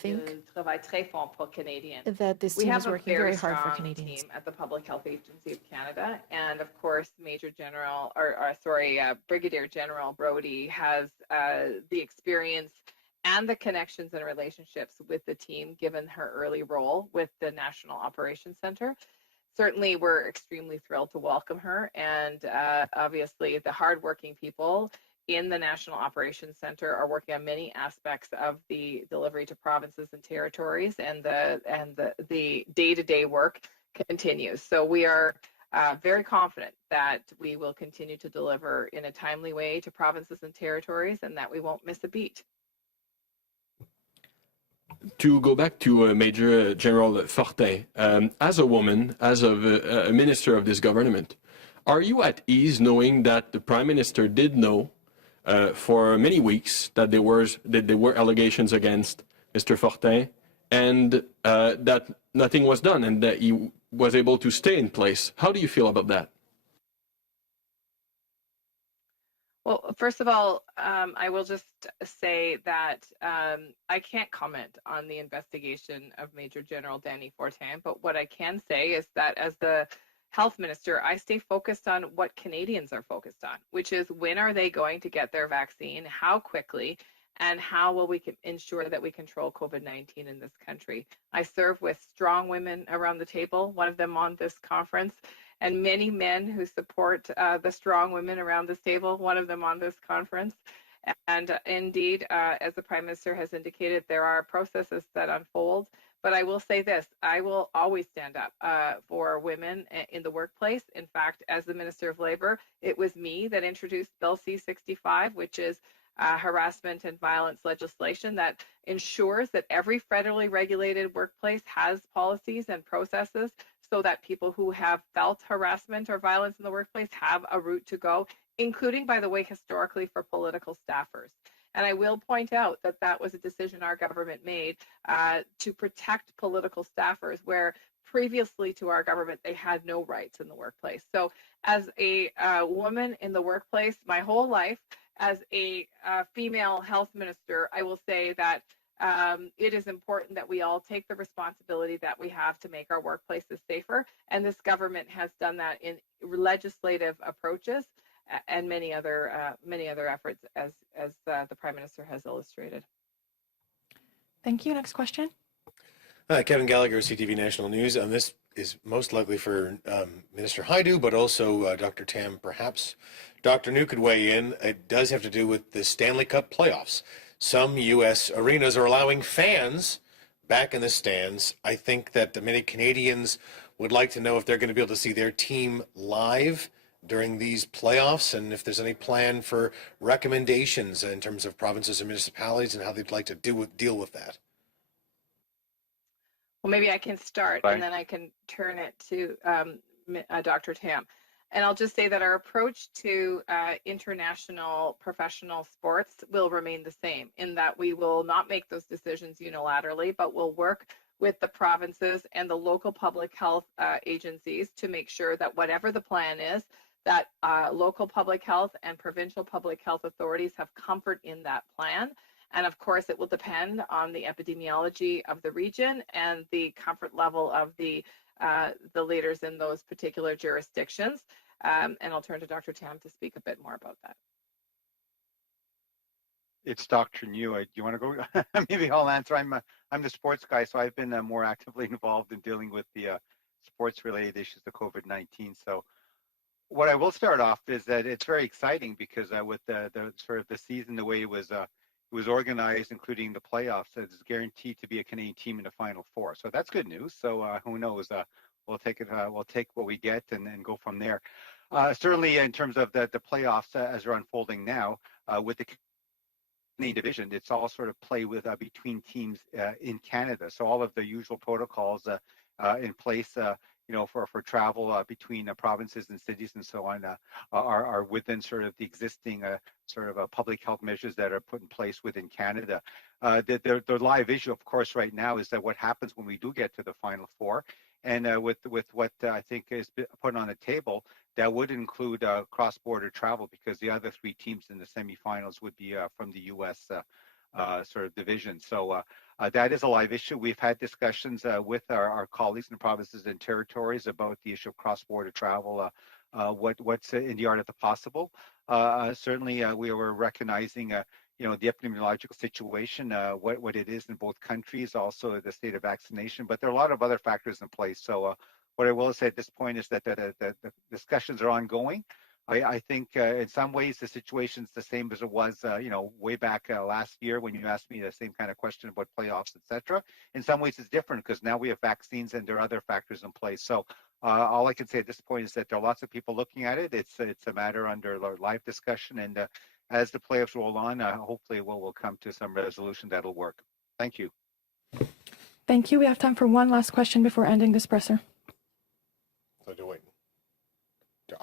qu'ils travaillent très fort pour Canadiens. That this team is working very hard for Canadians. We have a very strong team at the Public Health Agency of Canada, and of course, Brigadier General Brody has the experience and the connections and relationships with the team, given her early role with the National Operations Center. Certainly, we're extremely thrilled to welcome her, and obviously, the hardworking people in the National Operations Center are working on many aspects of the delivery to provinces and territories, and the day-to-day work continues. So we are very confident that we will continue to deliver in a timely way to provinces and territories, and that we won't miss a beat. To go back to Major General Fortin, as a woman, as a minister of this government, are you at ease knowing that the Prime Minister did know for many weeks that there were allegations against Mr. Fortin, and that nothing was done, and that he was able to stay in place? How do you feel about that? Well, first of all, I will just say that I can't comment on the investigation of Major General Danny Fortin, but what I can say is that as the health minister, I stay focused on what Canadians are focused on, which is when are they going to get their vaccine, how quickly, and how will we ensure that we control COVID-19 in this country. I serve with strong women around the table, one of them on this conference, and many men who support the strong women around this table, one of them on this conference. And indeed, as the Prime Minister has indicated, there are processes that unfold. But I will say this, I will always stand up for women in the workplace. In fact, as the Minister of Labour, it was me that introduced Bill C-65, which is harassment and violence legislation that ensures that every federally regulated workplace has policies and processes so that people who have felt harassment or violence in the workplace have a route to go, including, by the way, historically for political staffers. And I will point out that that was a decision our government made to protect political staffers, where previously to our government, they had no rights in the workplace. So as a woman in the workplace, my whole life, as a female health minister, I will say that it is important that we all take the responsibility that we have to make our workplaces safer. And this government has done that in legislative approaches and many other efforts, as the Prime Minister has illustrated. Thank you. Next question. Kevin Gallagher, CTV National News. And this is most likely for Minister Hajdu, but also Dr. Tam, perhaps. Dr. New could weigh in. It does have to do with the Stanley Cup playoffs. Some U.S. arenas are allowing fans back in the stands. I think that many Canadians would like to know if they're going to be able to see their team live during these playoffs, and if there's any plan for recommendations in terms of provinces and municipalities and how they'd like to deal with that. Well, maybe I can start, and then I can turn it to Dr. Tam. And I'll just say that our approach to international professional sports will remain the same, in that we will not make those decisions unilaterally, but we'll work with the provinces and the local public health agencies to make sure that whatever the plan is, that local public health and provincial public health authorities have comfort in that plan. And of course, it will depend on the epidemiology of the region and the comfort level of the leaders in those particular jurisdictions. And I'll turn to Dr. Tam to speak a bit more about that. It's Dr. New. Do you want to go? Maybe I'll answer. I'm the sports guy, so I've been more actively involved in dealing with the sports-related issues of COVID-19. So what I will start off is that it's very exciting because with the sort of the season, the way it was organized, including the playoffs, it's guaranteed to be a Canadian team in the Final Four. So that's good news. So who knows? We'll take it. We'll take what we get and go from there. Certainly, in terms of the playoffs as they're unfolding now, with the Canadian division, it's all sort of play with between teams in Canada. So all of the usual protocols in place, for travel between provinces and cities and so on, are within sort of the existing public health measures that are put in place within Canada. The live issue, of course, right now is that what happens when we do get to the Final Four, and with what I think is put on the table, that would include cross-border travel, because the other three teams in the semifinals would be from the U.S. sort of division. So that is a live issue. We've had discussions with our colleagues in the provinces and territories about the issue of cross-border travel, what's in the art of the possible. Certainly, we were recognizing the epidemiological situation, what it is in both countries, also the state of vaccination, but there are a lot of other factors in place. So what I will say at this point is that the discussions are ongoing. I think in some ways the situation's the same as it was, way back last year when you asked me the same kind of question about playoffs, et cetera. In some ways it's different because now we have vaccines and there are other factors in place. So all I can say at this point is that there are lots of people looking at it. It's a matter under live discussion, and as the playoffs roll on, hopefully we'll come to some resolution that'll work. Thank you. Thank you. We have time for one last question before ending this presser. So do wait.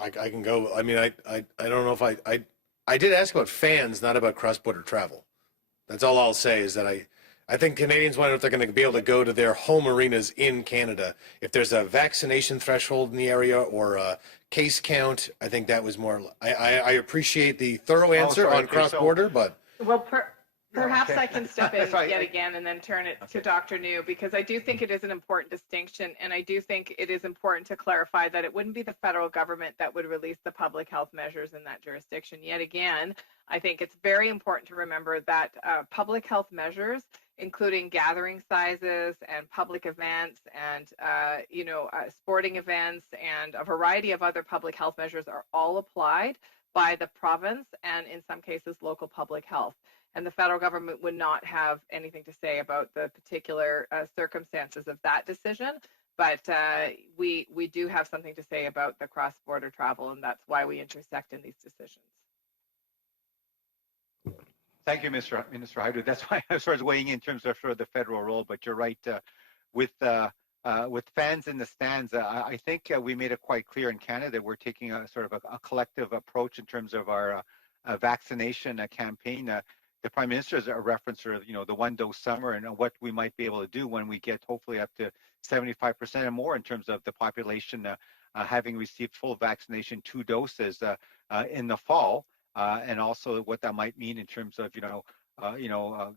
I can go. I mean, I don't know if I did ask about fans, not about cross-border travel. That's all I'll say is that I think Canadians want to know if they're going to be able to go to their home arenas in Canada. If there's a vaccination threshold in the area or a case count, I think that was more. I appreciate the thorough answer on cross-border, but. Well, perhaps I can step in yet again and then turn it to Dr. New, because I do think it is an important distinction, and I do think it is important to clarify that it wouldn't be the federal government that would release the public health measures in that jurisdiction. Yet again, I think it's very important to remember that public health measures, including gathering sizes and public events and sporting events and a variety of other public health measures, are all applied by the province and in some cases local public health. And the federal government would not have anything to say about the particular circumstances of that decision. But we do have something to say about the cross-border travel, and that's why we intersect in these decisions. Thank you, Minister Haidu. That's why I was sort of weighing in terms of sort of the federal role. But you're right, with fans in the stands, I think we made it quite clear in Canada that we're taking a sort of a collective approach in terms of our vaccination campaign. The Prime Minister has a reference to the one-dose summer and what we might be able to do when we get hopefully up to 75% or more in terms of the population having received full vaccination, 2 doses in the fall. And also what that might mean in terms of,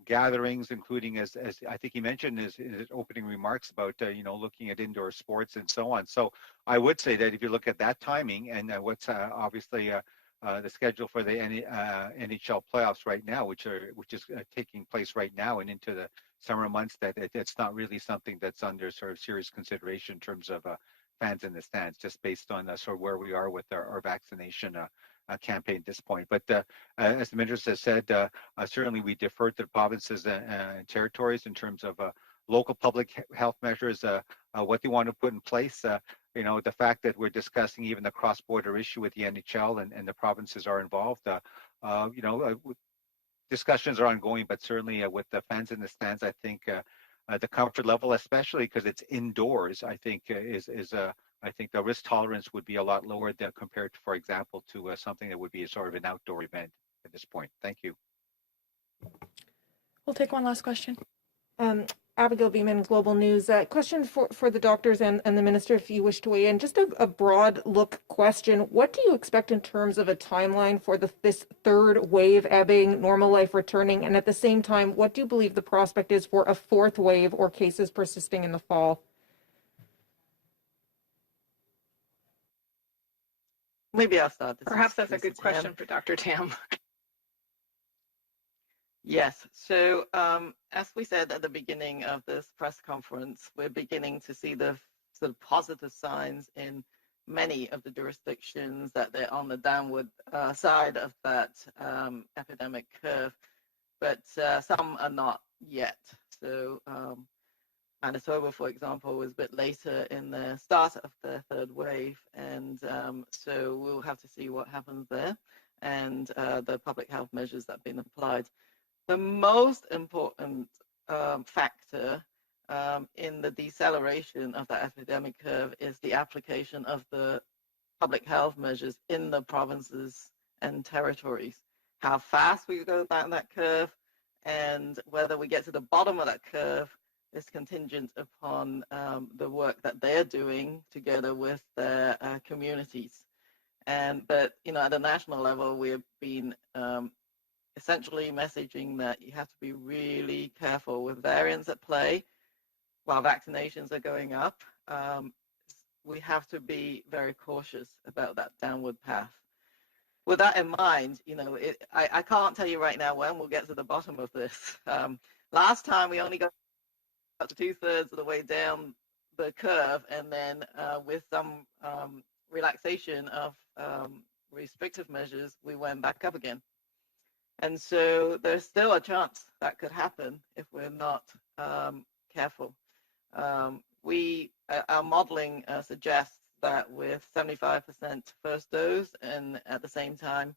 gatherings, including as I think he mentioned in his opening remarks about, looking at indoor sports and so on. So I would say that if you look at that timing and what's obviously the schedule for the NHL playoffs right now, which is taking place right now and into the summer months, that it's not really something that's under sort of serious consideration in terms of fans in the stands, just based on sort of where we are with our vaccination campaign at this point. But as the Minister has said, certainly we defer to the provinces and territories in terms of local public health measures, what they want to put in place. The fact that we're discussing even the cross-border issue with the NHL and the provinces are involved, discussions are ongoing, but certainly with the fans in the stands, I think the comfort level, especially because it's indoors, I think I think the risk tolerance would be a lot lower than compared, for example, to something that would be a sort of an outdoor event at this point. Thank you. We'll take one last question. Abigail Beeman, Global News. Question for the doctors and the Minister, if you wish to weigh in. Just a broad look question. What do you expect in terms of a timeline for this third wave ebbing, normal life returning, and at the same time, what do you believe the prospect is for a fourth wave or cases persisting in the fall? Maybe I'll start. Perhaps that's a good question for Dr. Tam. Yes. So as we said at the beginning of this press conference, we're beginning to see the sort of positive signs in many of the jurisdictions that they're on the downward side of that epidemic curve, but some are not yet. So Manitoba, for example, was a bit later in the start of the third wave, and so we'll have to see what happens there and the public health measures that have been applied. The most important factor in the deceleration of the epidemic curve is the application of the public health measures in the provinces and territories. How fast we go down that curve and whether we get to the bottom of that curve is contingent upon the work that they're doing together with their communities. But at the national level, we have been essentially messaging that you have to be really careful with variants at play while vaccinations are going up. We have to be very cautious about that downward path. With that in mind, I can't tell you right now when we'll get to the bottom of this. Last time we only got to 2/3 of the way down the curve, and then with some relaxation of restrictive measures, we went back up again. And so there's still a chance that could happen if we're not careful. Our modeling suggests that with 75% first dose and at the same time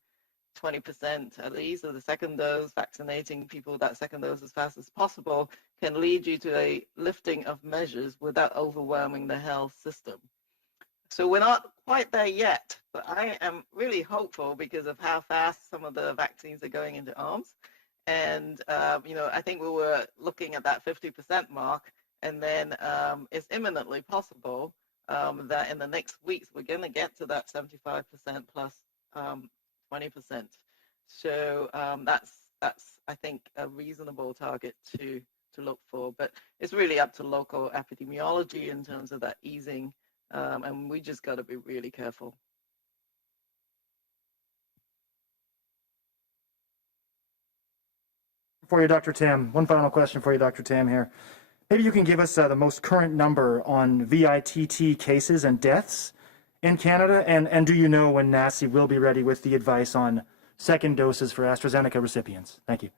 20% at least of the second dose, vaccinating people that second dose as fast as possible can lead you to a lifting of measures without overwhelming the health system. So we're not quite there yet, but I am really hopeful because of how fast some of the vaccines are going into arms. And, I think we were looking at that 50% mark, and then it's imminently possible that in the next weeks, we're going to get to that 75% plus 20%. So that's I think a reasonable target to look for, but it's really up to local epidemiology in terms of that easing, and we just got to be really careful. For you, Dr. Tam, one final question for you, Dr. Tam here. Maybe you can give us the most current number on VITT cases and deaths in Canada, and do you know when NACI will be ready with the advice on second doses for AstraZeneca recipients? Thank you.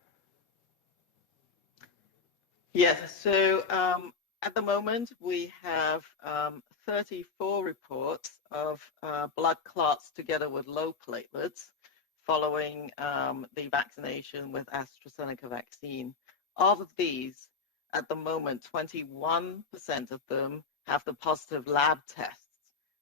Yes, so at the moment we have 34 reports of blood clots together with low platelets following the vaccination with AstraZeneca vaccine. Of these, at the moment, 21% of them have the positive lab tests,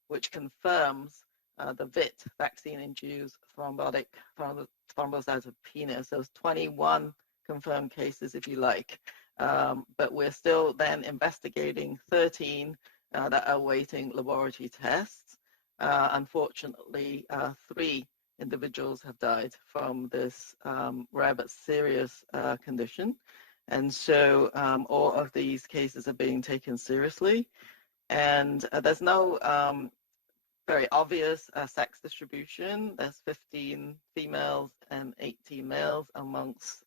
which confirms the VIT, vaccine-induced thrombocytopenia. So it's 21 confirmed cases, if you like. But we're still then investigating 13 that are awaiting laboratory tests. Unfortunately, 3 individuals have died from this rare but serious condition. And so all of these cases are being taken seriously. And there's no very obvious sex distribution. There's 15 females and 18 males amongst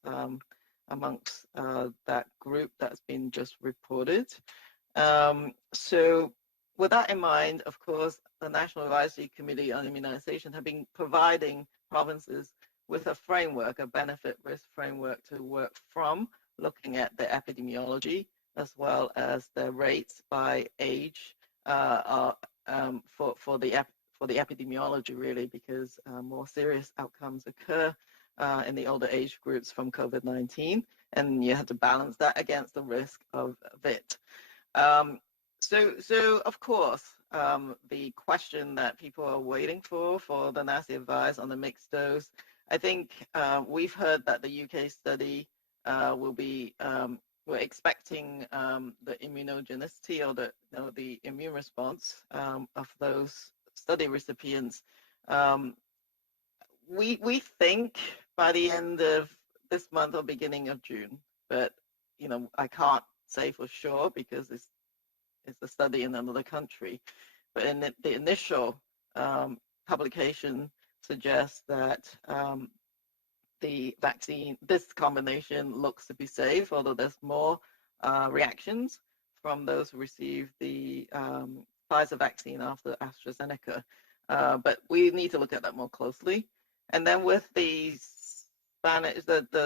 that group that's been just reported. So with that in mind, of course, the National Advisory Committee on Immunization have been providing provinces with a framework, a benefit-risk framework to work from, looking at the epidemiology as well as the rates by age for the epidemiology, really, because more serious outcomes occur in the older age groups from COVID-19, and you have to balance that against the risk of VIT. So of course, the question that people are waiting for the NACI advice on the mixed dose, I think we've heard that the UK study will be, we're expecting the immunogenicity or the immune response of those study recipients. We think by the end of this month or beginning of June, but I can't say for sure because it's a study in another country. But in the initial publication suggests that the vaccine, this combination looks to be safe, although there's more reactions from those who received the Pfizer vaccine after AstraZeneca. But we need to look at that more closely. And then with the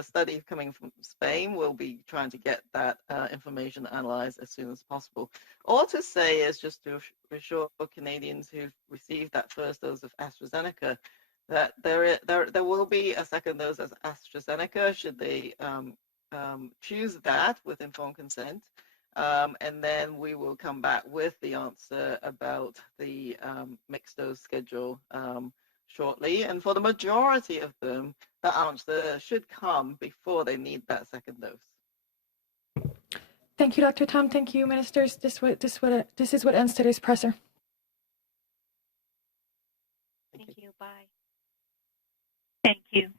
study coming from Spain, we'll be trying to get that information analyzed as soon as possible. All to say is just to reassure Canadians who've received that first dose of AstraZeneca that there will be a second dose of AstraZeneca should they choose that with informed consent. And then we will come back with the answer about the mixed dose schedule shortly. And for the majority of them, the answer should come before they need that second dose. Thank you, Dr. Tam. Thank you, ministers. This is what ends today's presser. Thank you. Bye. Thank you.